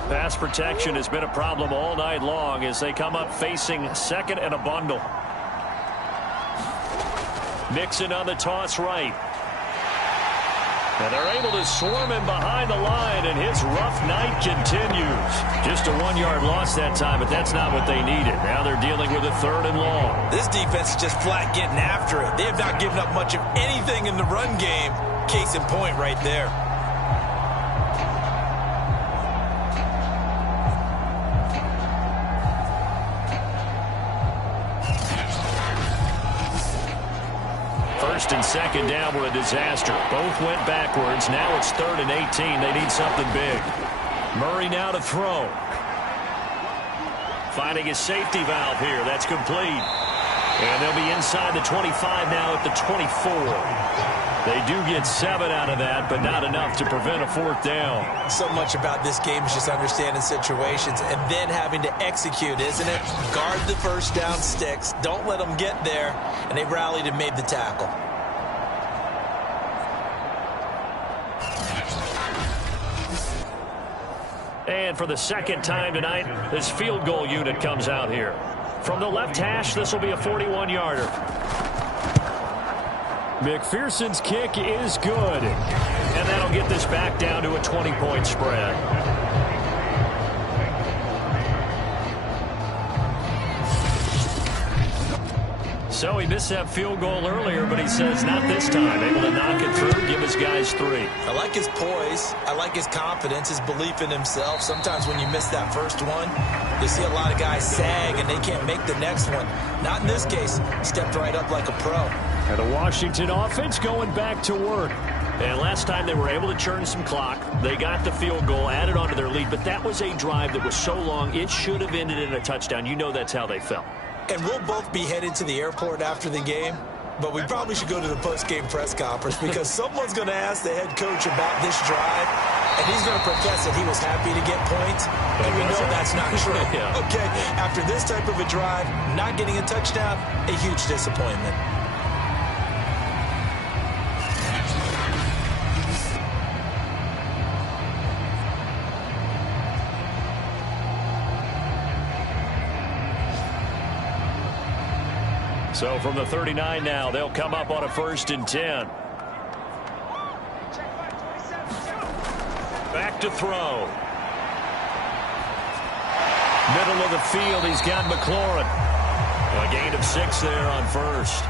Pass protection has been a problem all night long as they come up facing 2nd and a bundle. Mixon on the toss right. And they're able to swarm him behind the line, and his rough night continues. Just a 1-yard loss that time, but that's not what they needed. Now they're dealing with a 3rd and long. This defense is just flat getting after it. They have not given up much of anything in the run game. Case in point right there. First and 2nd down were a disaster. Both went backwards. Now it's 3rd and 18. They need something big. Murray now to throw. Finding his safety valve here. That's complete. And they'll be inside the 25 now at the 24. They do get 7 out of that, but not enough to prevent a 4th down. So much about this game is just understanding situations and then having to execute, isn't it? Guard the 1st down sticks. Don't let them get there. And they rallied and made the tackle. And for the 2nd time tonight, this field goal unit comes out here. From the left hash, this will be a 41-yarder. McPherson's kick is good. And that'll get this back down to a 20-point spread. So he missed that field goal earlier, but he says not this time. Able to knock it through, give his guys 3. I like his poise. I like his confidence, his belief in himself. Sometimes when you miss that first one, you see a lot of guys sag and they can't make the next one. Not in this case. Stepped right up like a pro. And the Washington offense going back to work. And last time they were able to churn some clock. They got the field goal, added on to their lead. But that was a drive that was so long, it should have ended in a touchdown. You know that's how they felt. And we'll both be headed to the airport after the game, but we probably should go to the post-game press conference because someone's going to ask the head coach about this drive, and he's going to profess that he was happy to get points, and we know that's not true. Yeah. Okay, after this type of a drive, not getting a touchdown, a huge disappointment. So from the 39 now, they'll come up on a 1st and 10. Back to throw. Middle of the field, he's got McLaurin. A gain of 6 there on 1st.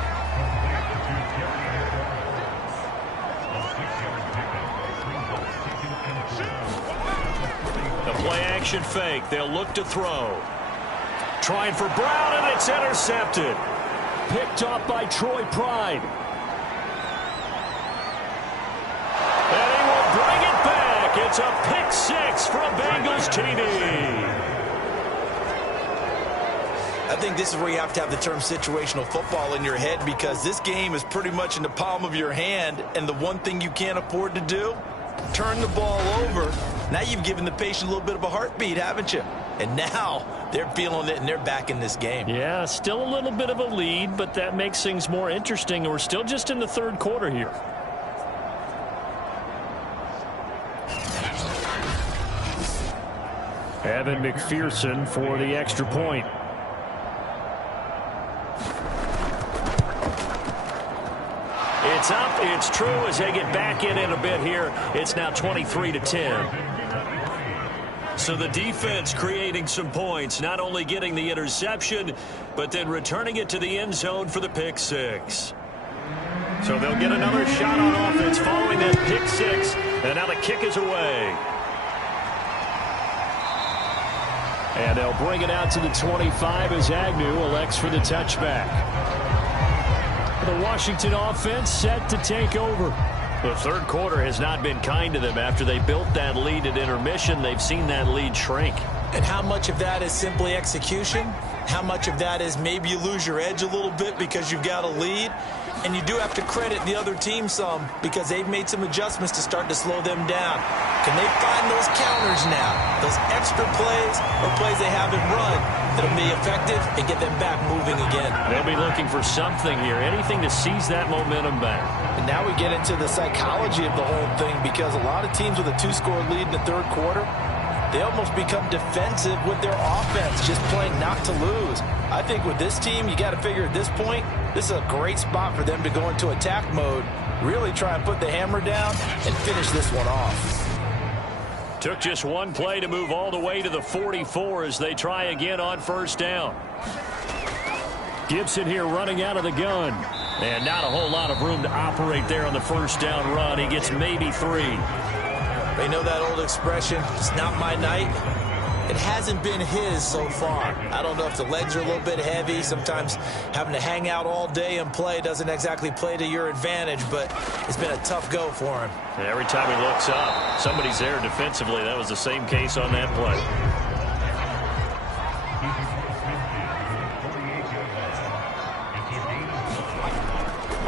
The play-action fake. They'll look to throw. Trying for Brown, and it's intercepted. Picked off by Troy Pride. And he will bring it back. It's a pick 6 from Bengals TD. I think this is where you have to have the term situational football in your head, because this game is pretty much in the palm of your hand, and the one thing you can't afford to do, turn the ball over. Now you've given the patient a little bit of a heartbeat, haven't you? And now they're feeling it, and they're back in this game. Yeah, still a little bit of a lead, but that makes things more interesting. We're still just in the 3rd quarter here. Evan McPherson for the extra point. It's up, it's true as they get back in a bit here. It's now 23-10. So the defense creating some points, not only getting the interception, but then returning it to the end zone for the pick 6. So they'll get another shot on offense following that pick 6, and now the kick is away. And they'll bring it out to the 25 as Agnew elects for the touchback. The Washington offense set to take over. The 3rd quarter has not been kind to them. After they built that lead at intermission, they've seen that lead shrink. And how much of that is simply execution? How much of that is maybe you lose your edge a little bit because you've got a lead? And you do have to credit the other team some, because they've made some adjustments to start to slow them down. Can they find those counters now? Those extra plays or plays they haven't run that'll be effective and get them back moving again. They'll be looking for something here, anything to seize that momentum back. And now we get into the psychology of the whole thing, because a lot of teams with a 2-score lead in the 3rd quarter, they almost become defensive with their offense, just playing not to lose. I think with this team, you got to figure at this point, this is a great spot for them to go into attack mode, really try and put the hammer down and finish this one off. Took just one play to move all the way to the 44 as they try again on 1st down. Gibson here running out of the gun. And not a whole lot of room to operate there on the 1st down run. He gets maybe 3. They know that old expression, it's not my night. It hasn't been his so far. I don't know if the legs are a little bit heavy. Sometimes having to hang out all day and play doesn't exactly play to your advantage, but it's been a tough go for him. And every time he looks up, somebody's there defensively. That was the same case on that play.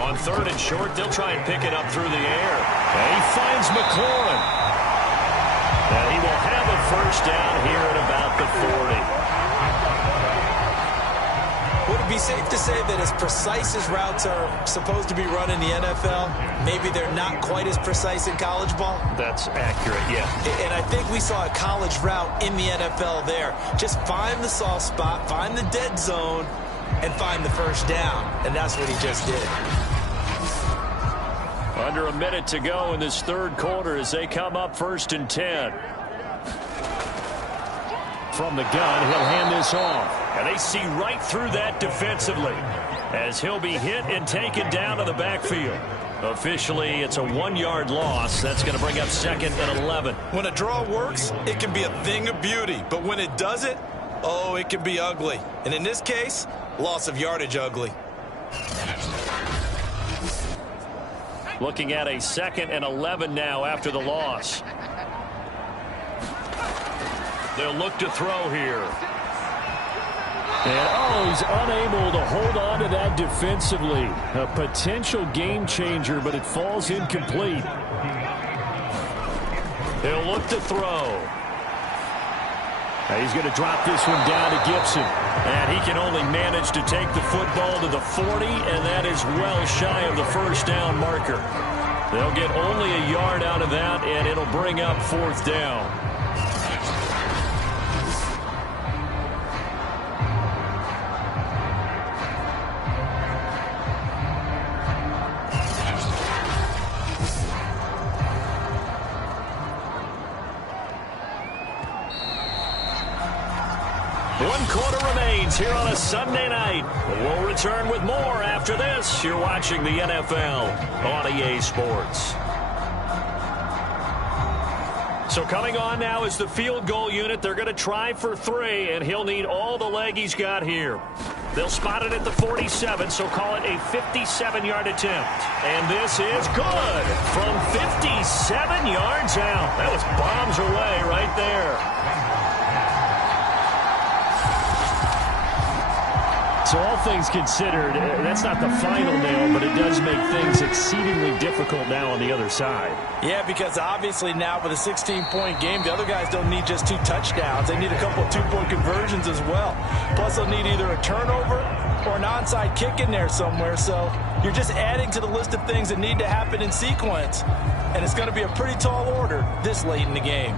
On 3rd and short, they'll try and pick it up through the air. And he finds McLaurin. And he will have a 1st down here at about the 40. Would it be safe to say that as precise as routes are supposed to be run in the NFL, maybe they're not quite as precise in college ball? That's accurate, yeah. And I think we saw a college route in the NFL there. Just find the soft spot, find the dead zone, and find the 1st down. And that's what he just did. Under a minute to go in this 3rd quarter as they come up 1st and 10. From the gun, he'll hand this off. And they see right through that defensively as he'll be hit and taken down to the backfield. Officially, it's a 1-yard loss. That's going to bring up 2nd and 11. When a draw works, it can be a thing of beauty. But when it doesn't, oh, it can be ugly. And in this case, loss of yardage ugly. Looking at a 2nd and 11 now after the loss. They'll look to throw here. And, he's unable to hold on to that defensively. A potential game changer, but it falls incomplete. They'll look to throw. He's going to drop this one down to Gibson. And he can only manage to take the football to the 40, and that is well shy of the 1st down marker. They'll get only a yard out of that, and it'll bring up 4th down. quarter remains here on a Sunday night. We'll return with more after this. You're watching the NFL on EA Sports. So coming on now is the field goal unit. They're going to try for 3, and he'll need all the leg he's got here. They'll spot it at the 47, so call it a 57-yard attempt. And this is good from 57 yards out. That was bombs away right there. So all things considered, that's not the final nail, but it does make things exceedingly difficult now on the other side. Yeah, because obviously now with a 16-point game, the other guys don't need just 2 touchdowns. They need a couple of 2-point conversions as well. Plus, they'll need either a turnover or an onside kick in there somewhere. So you're just adding to the list of things that need to happen in sequence. And it's going to be a pretty tall order this late in the game.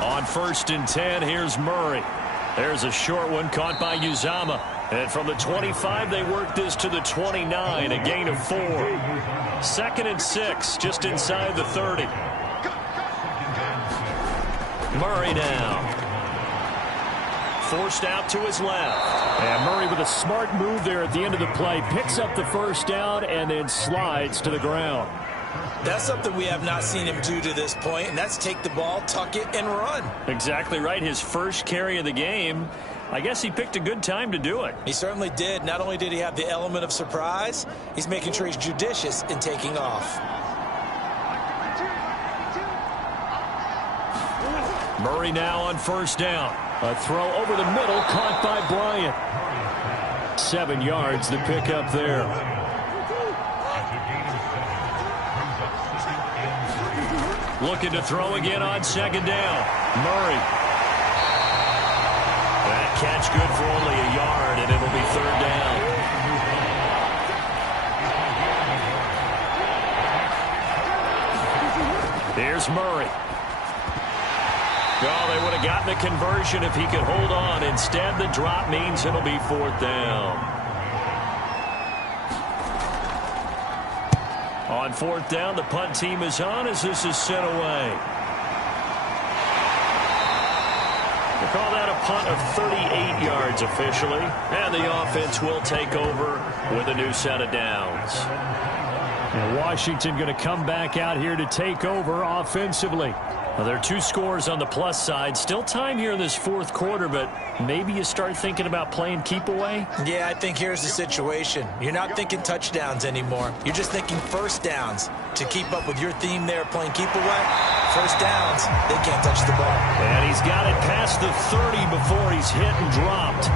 On 1st and 10, here's Murray. There's a short one caught by Uzama. And from the 25, they work this to the 29, a gain of 4. 2nd and 6, just inside the 30. Murray now. Forced out to his left. And Murray with a smart move there at the end of the play. Picks up the first down and then slides to the ground. That's something we have not seen him do to this point, and that's take the ball, tuck it, and run. Exactly right. His first carry of the game. I guess he picked a good time to do it. He certainly did. Not only did he have the element of surprise, he's making sure he's judicious in taking off. Murray now on 1st down. A throw over the middle, caught by Bryant. 7 yards, the pickup there. Looking to throw again on 2nd down. Murray. That catch good for only a yard, and it'll be 3rd down. Here's Murray. Oh, they would have gotten a conversion if he could hold on. Instead, the drop means it'll be 4th down. On 4th down, the punt team is on as this is sent away. They call that a punt of 38 yards officially. And the offense will take over with a new set of downs. And Washington going to come back out here to take over offensively. Well, there are 2 scores on the plus side. Still time here in this 4th quarter, but maybe you start thinking about playing keep away? Yeah, I think here's the situation. You're not thinking touchdowns anymore. You're just thinking first downs. To keep up with your theme there, playing keep away, first downs, they can't touch the ball. And he's got it past the 30 before he's hit and dropped.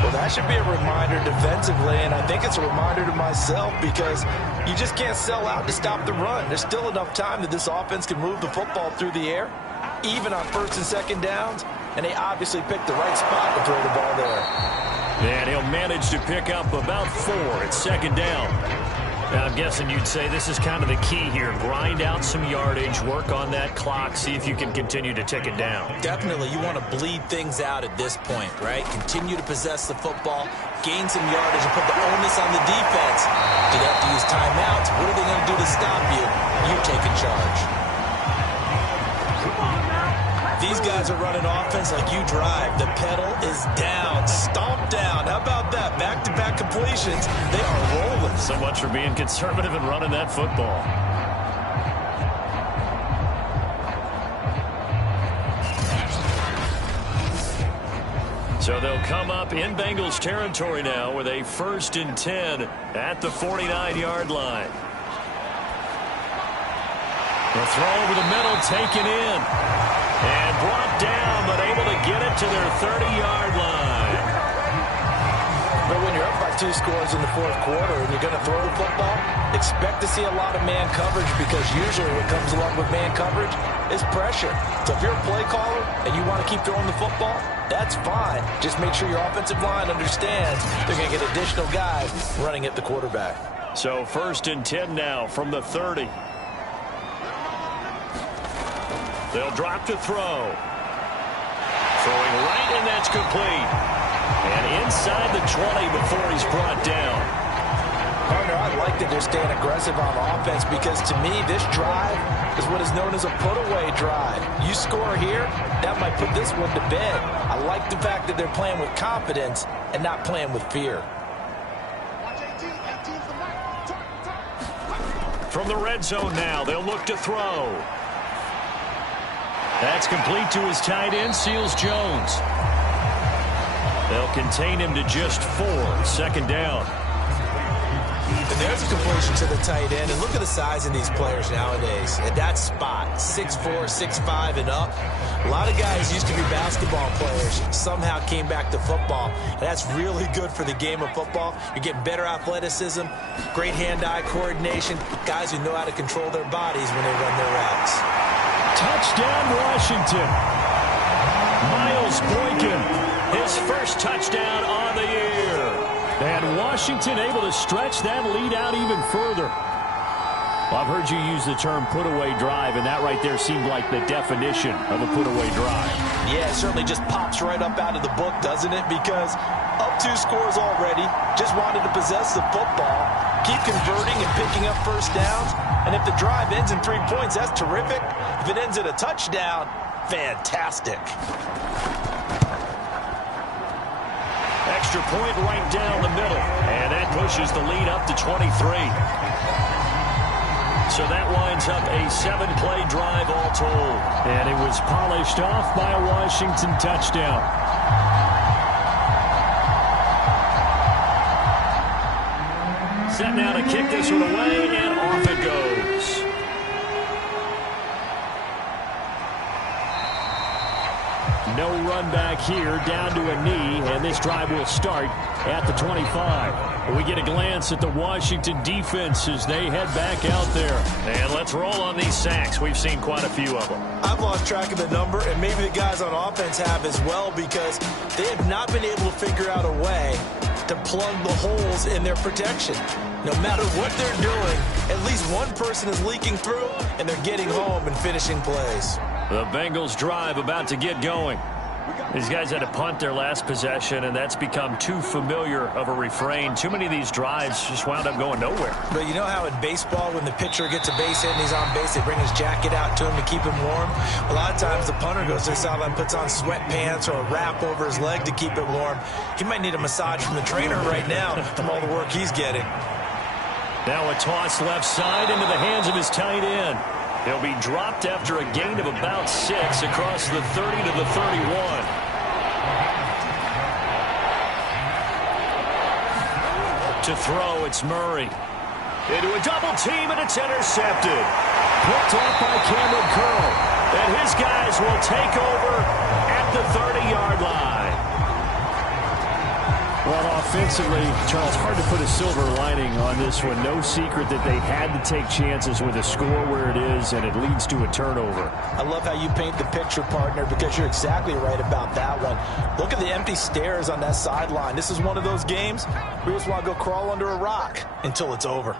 Well, that should be a reminder defensively, and I think it's a reminder to myself because you just can't sell out to stop the run. There's still enough time that this offense can move the football through the air, even on 1st and 2nd downs, and they obviously picked the right spot to throw the ball there. And he'll manage to pick up about 4 at 2nd down. Now, I'm guessing you'd say this is kind of the key here. Grind out some yardage, work on that clock, see if you can continue to tick it down. Definitely, you want to bleed things out at this point, right? Continue to possess the football, gain some yardage, and put the onus on the defense. Do they have to use timeouts? What are they going to do to stop you? You're taking charge. These guys are running offense like you drive. The pedal is down, stomp down. How about that? Back-to-back completions. They are rolling. So much for being conservative and running that football. So they'll come up in Bengals territory now with a 1st and 10 at the 49-yard line. The throw over the middle taken in. And brought down, but able to get it to their 30-yard line. But when you're up by 2 scores in the 4th quarter and you're going to throw the football, expect to see a lot of man coverage because usually what comes along with man coverage is pressure. So if you're a play caller and you want to keep throwing the football, that's fine. Just make sure your offensive line understands they're going to get additional guys running at the quarterback. So 1st and 10 now from the 30. They'll drop to throw. Throwing right, and that's complete. And inside the 20 before he's brought down. Partner, I like that they're staying aggressive on offense because, to me, this drive is what is known as a put-away drive. You score here, that might put this one to bed. I like the fact that they're playing with confidence and not playing with fear. From the red zone now, they'll look to throw. That's complete to his tight end, Seals Jones. They'll contain him to just 4. Second down. And there's a completion to the tight end. And look at the size of these players nowadays. At that spot, 6'4", 6'5", and up. A lot of guys used to be basketball players, somehow came back to football. And that's really good for the game of football. You're getting better athleticism, great hand-eye coordination, guys who know how to control their bodies when they run their routes. Touchdown, Washington. Miles Boykin, his first touchdown on the year. And Washington able to stretch that lead out even further. Well, I've heard you use the term put-away drive, and that right there seemed like the definition of a put-away drive. Yeah, it certainly just pops right up out of the book, doesn't it? Because up 2 scores already, just wanted to possess the football, keep converting and picking up first downs. And if the drive ends in 3 points, that's terrific. If it ends in a touchdown, fantastic. Extra point right down the middle. And that pushes the lead up to 23. So that winds up a 7-play drive all told. And it was polished off by a Washington touchdown. Set now to kick this one away, and off it goes. No run back here, down to a knee, and this drive will start at the 25. We get a glance at the Washington defense as they head back out there. And let's roll on these sacks. We've seen quite a few of them. I've lost track of the number, and maybe the guys on offense have as well, because they have not been able to figure out a way to plug the holes in their protection. No matter what they're doing, at least one person is leaking through, and they're getting home and finishing plays. The Bengals drive about to get going. These guys had to punt their last possession, and that's become too familiar of a refrain. Too many of these drives just wound up going nowhere. But you know how in baseball, when the pitcher gets a base hit and he's on base, they bring his jacket out to him to keep him warm? A lot of times the punter goes to the sideline, puts on sweatpants or a wrap over his leg to keep it warm. He might need a massage from the trainer right now from all the work he's getting. Now a toss left side into the hands of his tight end. He'll be dropped after a gain of about 6 across the 30 to the 31. To throw, it's Murray. Into a double team, and it's intercepted. Picked off by Cameron Curl. And his guys will take over at the 30-yard line. Well, offensively, Charles, hard to put a silver lining on this one. No secret that they had to take chances with a score where it is, and it leads to a turnover. I love how you paint the picture, partner, because you're exactly right about that one. Look at the empty stares on that sideline. This is one of those games we just want to go crawl under a rock until it's over.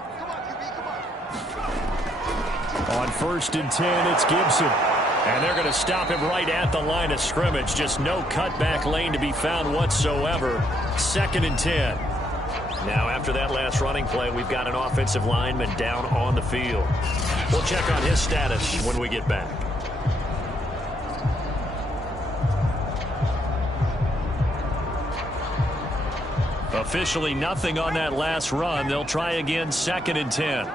On 1st and 10, it's Gibson. And they're going to stop him right at the line of scrimmage. Just no cutback lane to be found whatsoever. 2nd and 10. Now, after that last running play, we've got an offensive lineman down on the field. We'll check on his status when we get back. Officially nothing on that last run. They'll try again, 2nd and 10.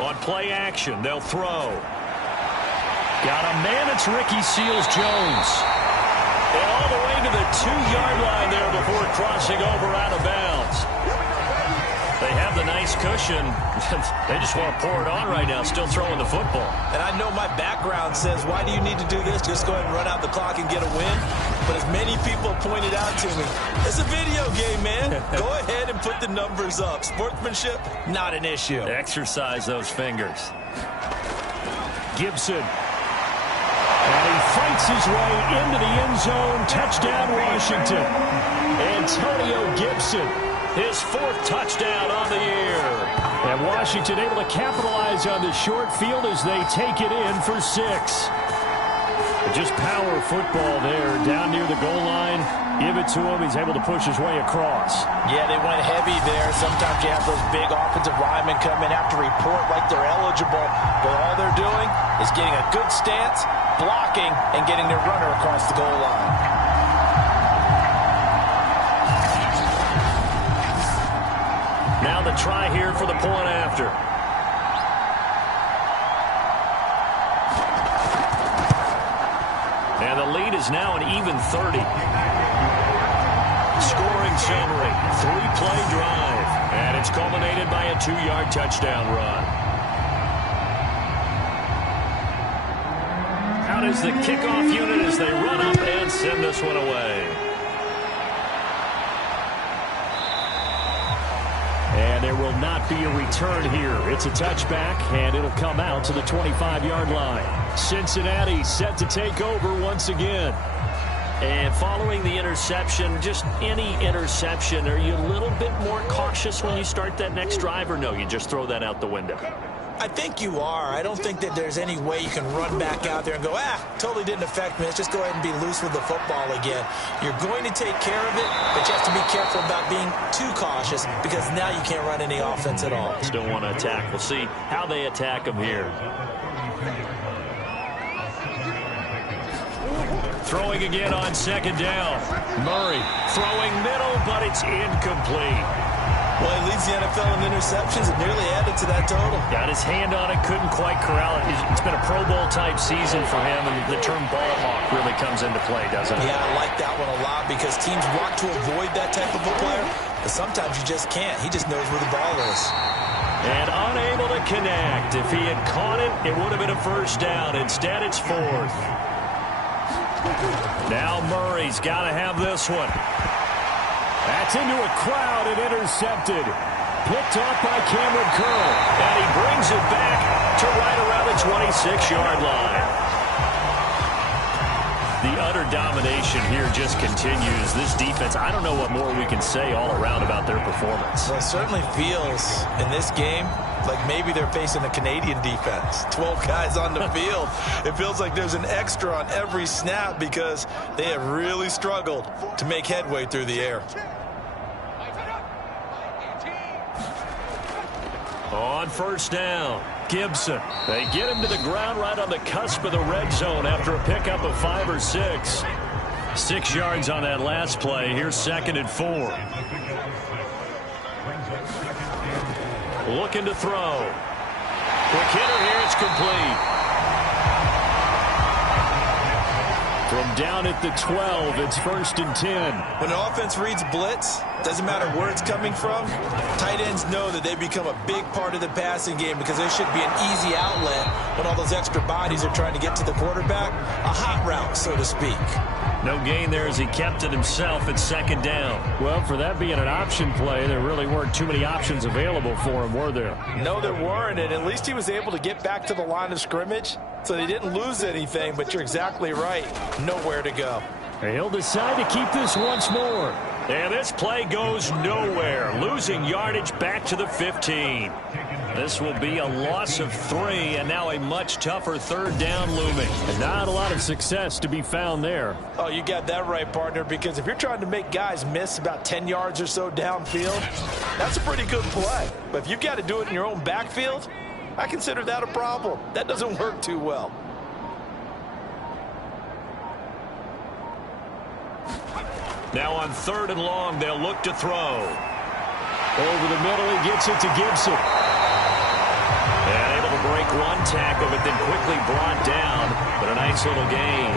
On play action, they'll throw. Got a man, it's Ricky Seals-Jones. And all the way to the 2-yard line there before crossing over out of bounds. They have the nice cushion. They just want to pour it on right now, still throwing the football. And I know my background says, why do you need to do this? Just go ahead and run out the clock and get a win. But as many people pointed out to me, it's a video game, man. Go ahead and put the numbers up. Sportsmanship, not an issue. Exercise those fingers. Gibson. And he fights his way into the end zone. Touchdown, Washington. Antonio Gibson. His 4th touchdown on the year. And Washington able to capitalize on the short field as they take it in for 6. Just power football there, down near the goal line. Give it to him. He's able to push his way across. Yeah, they went heavy there. Sometimes you have those big offensive linemen come in, have to report like they're eligible, but all they're doing is getting a good stance, blocking, and getting their runner across the goal line. Now the try here for the point after. And the lead is now an even 30. Scoring summary, 3-play drive. And it's culminated by a 2-yard touchdown run. Out is the kickoff unit as they run up and send this one away. And there will not be a return here. It's a touchback, and it'll come out to the 25-yard line. Cincinnati set to take over once again. And following the interception, just any interception, are you a little bit more cautious when you start that next drive, or no, you just throw that out the window? I think you are. I don't think that there's any way you can run back out there and go, totally didn't affect me. Let's just go ahead and be loose with the football again. You're going to take care of it, but you have to be careful about being too cautious because now you can't run any offense at all. Still want to attack. We'll see how they attack them here. Throwing again on second down. Murray throwing middle, but it's incomplete. Well, he leads the NFL in interceptions and nearly added to that total. Got his hand on it, couldn't quite corral it. It's been a Pro Bowl-type season for him, and the term ball hawk really comes into play, doesn't it? Yeah, I like that one a lot because teams want to avoid that type of a player, but sometimes you just can't. He just knows where the ball is. And unable to connect. If he had caught it, it would have been a first down. Instead, it's fourth. Now Murray's got to have this one. That's into a crowd and intercepted. Picked off by Cameron Curl. And he brings it back to right around the 26-yard line. The utter domination here just continues. This defense, I don't know what more we can say all around about their performance. Well, it certainly feels in this game like maybe they're facing a Canadian defense. 12 guys on the field. It feels like there's an extra on every snap because they have really struggled to make headway through the air. On first down, Gibson. They get him to the ground right on the cusp of the red zone after a pickup of 5 or 6. 6 yards on that last play. Here's 2nd and 4. Looking to throw. Quick hitter here. It's complete. From down at the 12, it's 1st and 10. When an offense reads blitz, doesn't matter where it's coming from, tight ends know that they become a big part of the passing game because there should be an easy outlet when all those extra bodies are trying to get to the quarterback. A hot route, so to speak. No gain there as he kept it himself at 2nd down. Well, for that being an option play, there really weren't too many options available for him, were there? No, there weren't, and at least he was able to get back to the line of scrimmage, so they didn't lose anything, but you're exactly right. Nowhere to go. He'll decide to keep this once more. And this play goes nowhere. Losing yardage back to the 15. This will be a loss of 3, and now a much tougher 3rd down looming. And not a lot of success to be found there. Oh, you got that right, partner, because if you're trying to make guys miss about 10 yards or so downfield, that's a pretty good play. But if you've got to do it in your own backfield, I consider that a problem. That doesn't work too well. Now on 3rd and long, they'll look to throw. Over the middle, he gets it to Gibson. And able to break one tackle, but then quickly brought down. But a nice little gain.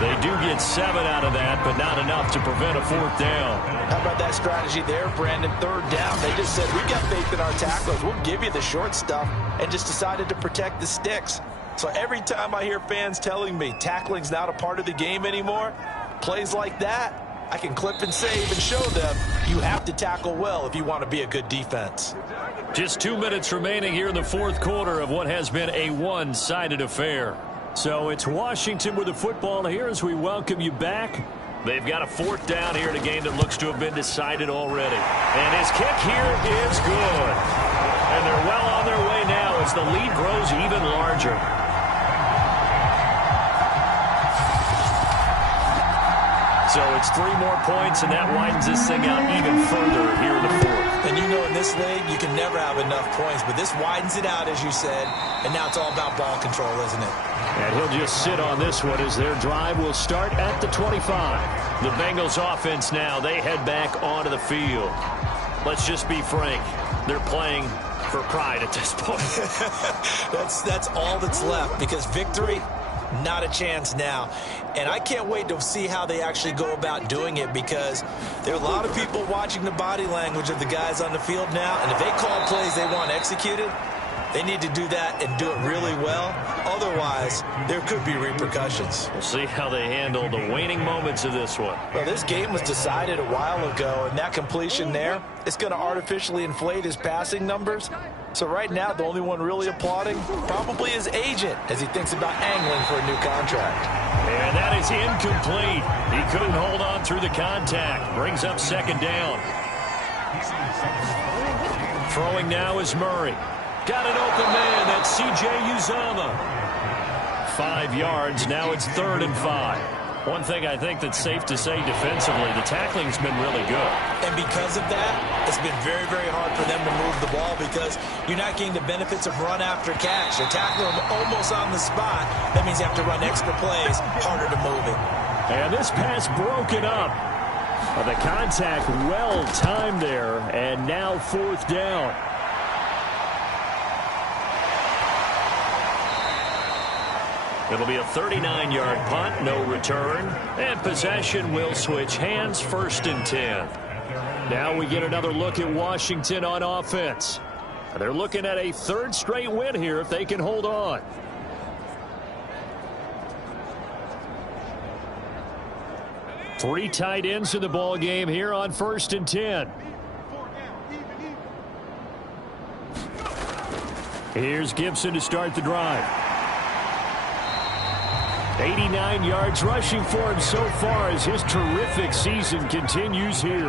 They do get 7 out of that, but not enough to prevent a 4th down. How about that strategy there, Brandon? 3rd down. They just said, we got faith in our tacklers. We'll give you the short stuff, and just decided to protect the sticks. So every time I hear fans telling me tackling's not a part of the game anymore, plays like that, I can clip and save and show them you have to tackle well if you want to be a good defense. Just 2 minutes remaining here in the 4th quarter of what has been a one-sided affair. So it's Washington with the football here as we welcome you back. They've got a 4th down here in a game that looks to have been decided already. And his kick here is good. And they're well on their way now as the lead grows even larger. So it's 3 more points, and that widens this thing out even further here in the fourth. And you know in this league, you can never have enough points, but this widens it out, as you said, and now it's all about ball control, isn't it? And he'll just sit on this one as their drive will start at the 25. The Bengals offense now, they head back onto the field. Let's just be frank, they're playing for pride at this point. That's all that's left, because victory, not a chance now. And I can't wait to see how they actually go about doing it, because there are a lot of people watching the body language of the guys on the field now, and if they call plays they want executed, they need to do that and do it really well. Otherwise, there could be repercussions. We'll see how they handle the waning moments of this one. Well, this game was decided a while ago, and that completion there is going to artificially inflate his passing numbers. So right now, the only one really applauding probably his agent as he thinks about angling for a new contract. And that is incomplete. He couldn't hold on through the contact. Brings up second down. Throwing now is Murray. Got an open man. That's C.J. Uzomah. 5 yards. Now it's 3rd and 5. One thing I think that's safe to say defensively, the tackling's been really good. And because of that, it's been very, very hard for them to move the ball, because you're not getting the benefits of run after catch. You're tackling them almost on the spot. That means you have to run extra plays, harder to move it. And this pass broken up. The contact well timed there, and now 4th down. It'll be a 39-yard punt, no return, and possession will switch hands, 1st and 10. Now we get another look at Washington on offense. They're looking at a 3rd straight win here if they can hold on. Three tight ends in the ball game here on 1st and 10. Here's Gibson to start the drive. 89 yards rushing for him so far as his terrific season continues here.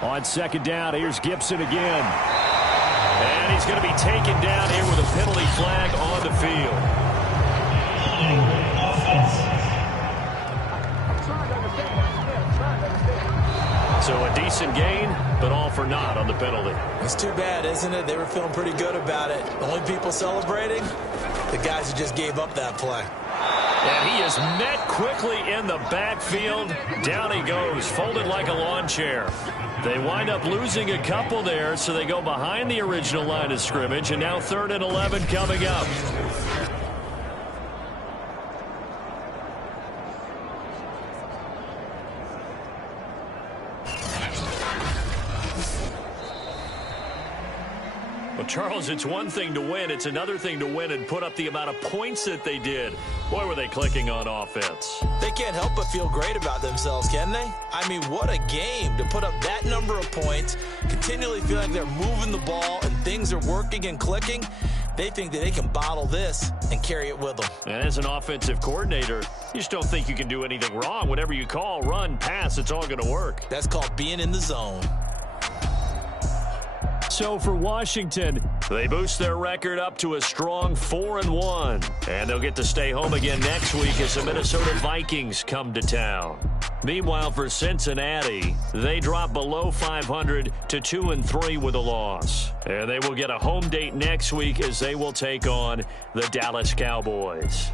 On 2nd down, here's Gibson again. And he's going to be taken down here with a penalty flag on the field. So a decent gain, but all for naught on the penalty. It's too bad, isn't it? They were feeling pretty good about it. The only people celebrating, the guys who just gave up that play. And he is met quickly in the backfield. Down he goes, folded like a lawn chair. They wind up losing a couple there, so they go behind the original line of scrimmage, and now 3rd and 11 coming up. Well, Charles, it's one thing to win. It's another thing to win and put up the amount of points that they did. Boy, were they clicking on offense. They can't help but feel great about themselves, can they? I mean, what a game to put up that number of points, continually feel like they're moving the ball and things are working and clicking. They think that they can bottle this and carry it with them. And as an offensive coordinator, you just don't think you can do anything wrong. Whatever you call, run, pass, it's all going to work. That's called being in the zone. So for Washington, they boost their record up to a strong 4-1. And they'll get to stay home again next week as the Minnesota Vikings come to town. Meanwhile, for Cincinnati, they drop below 500 to 2-3 with a loss. And they will get a home date next week as they will take on the Dallas Cowboys.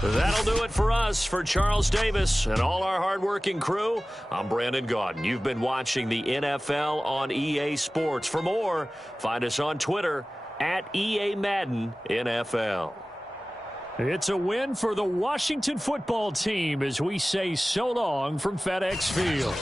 That'll do it for us. For Charles Davis and all our hardworking crew, I'm Brandon Gaudin. You've been watching the NFL on EA Sports. For more, find us on Twitter at EA Madden NFL. It's a win for the Washington football team as we say so long from FedEx Field.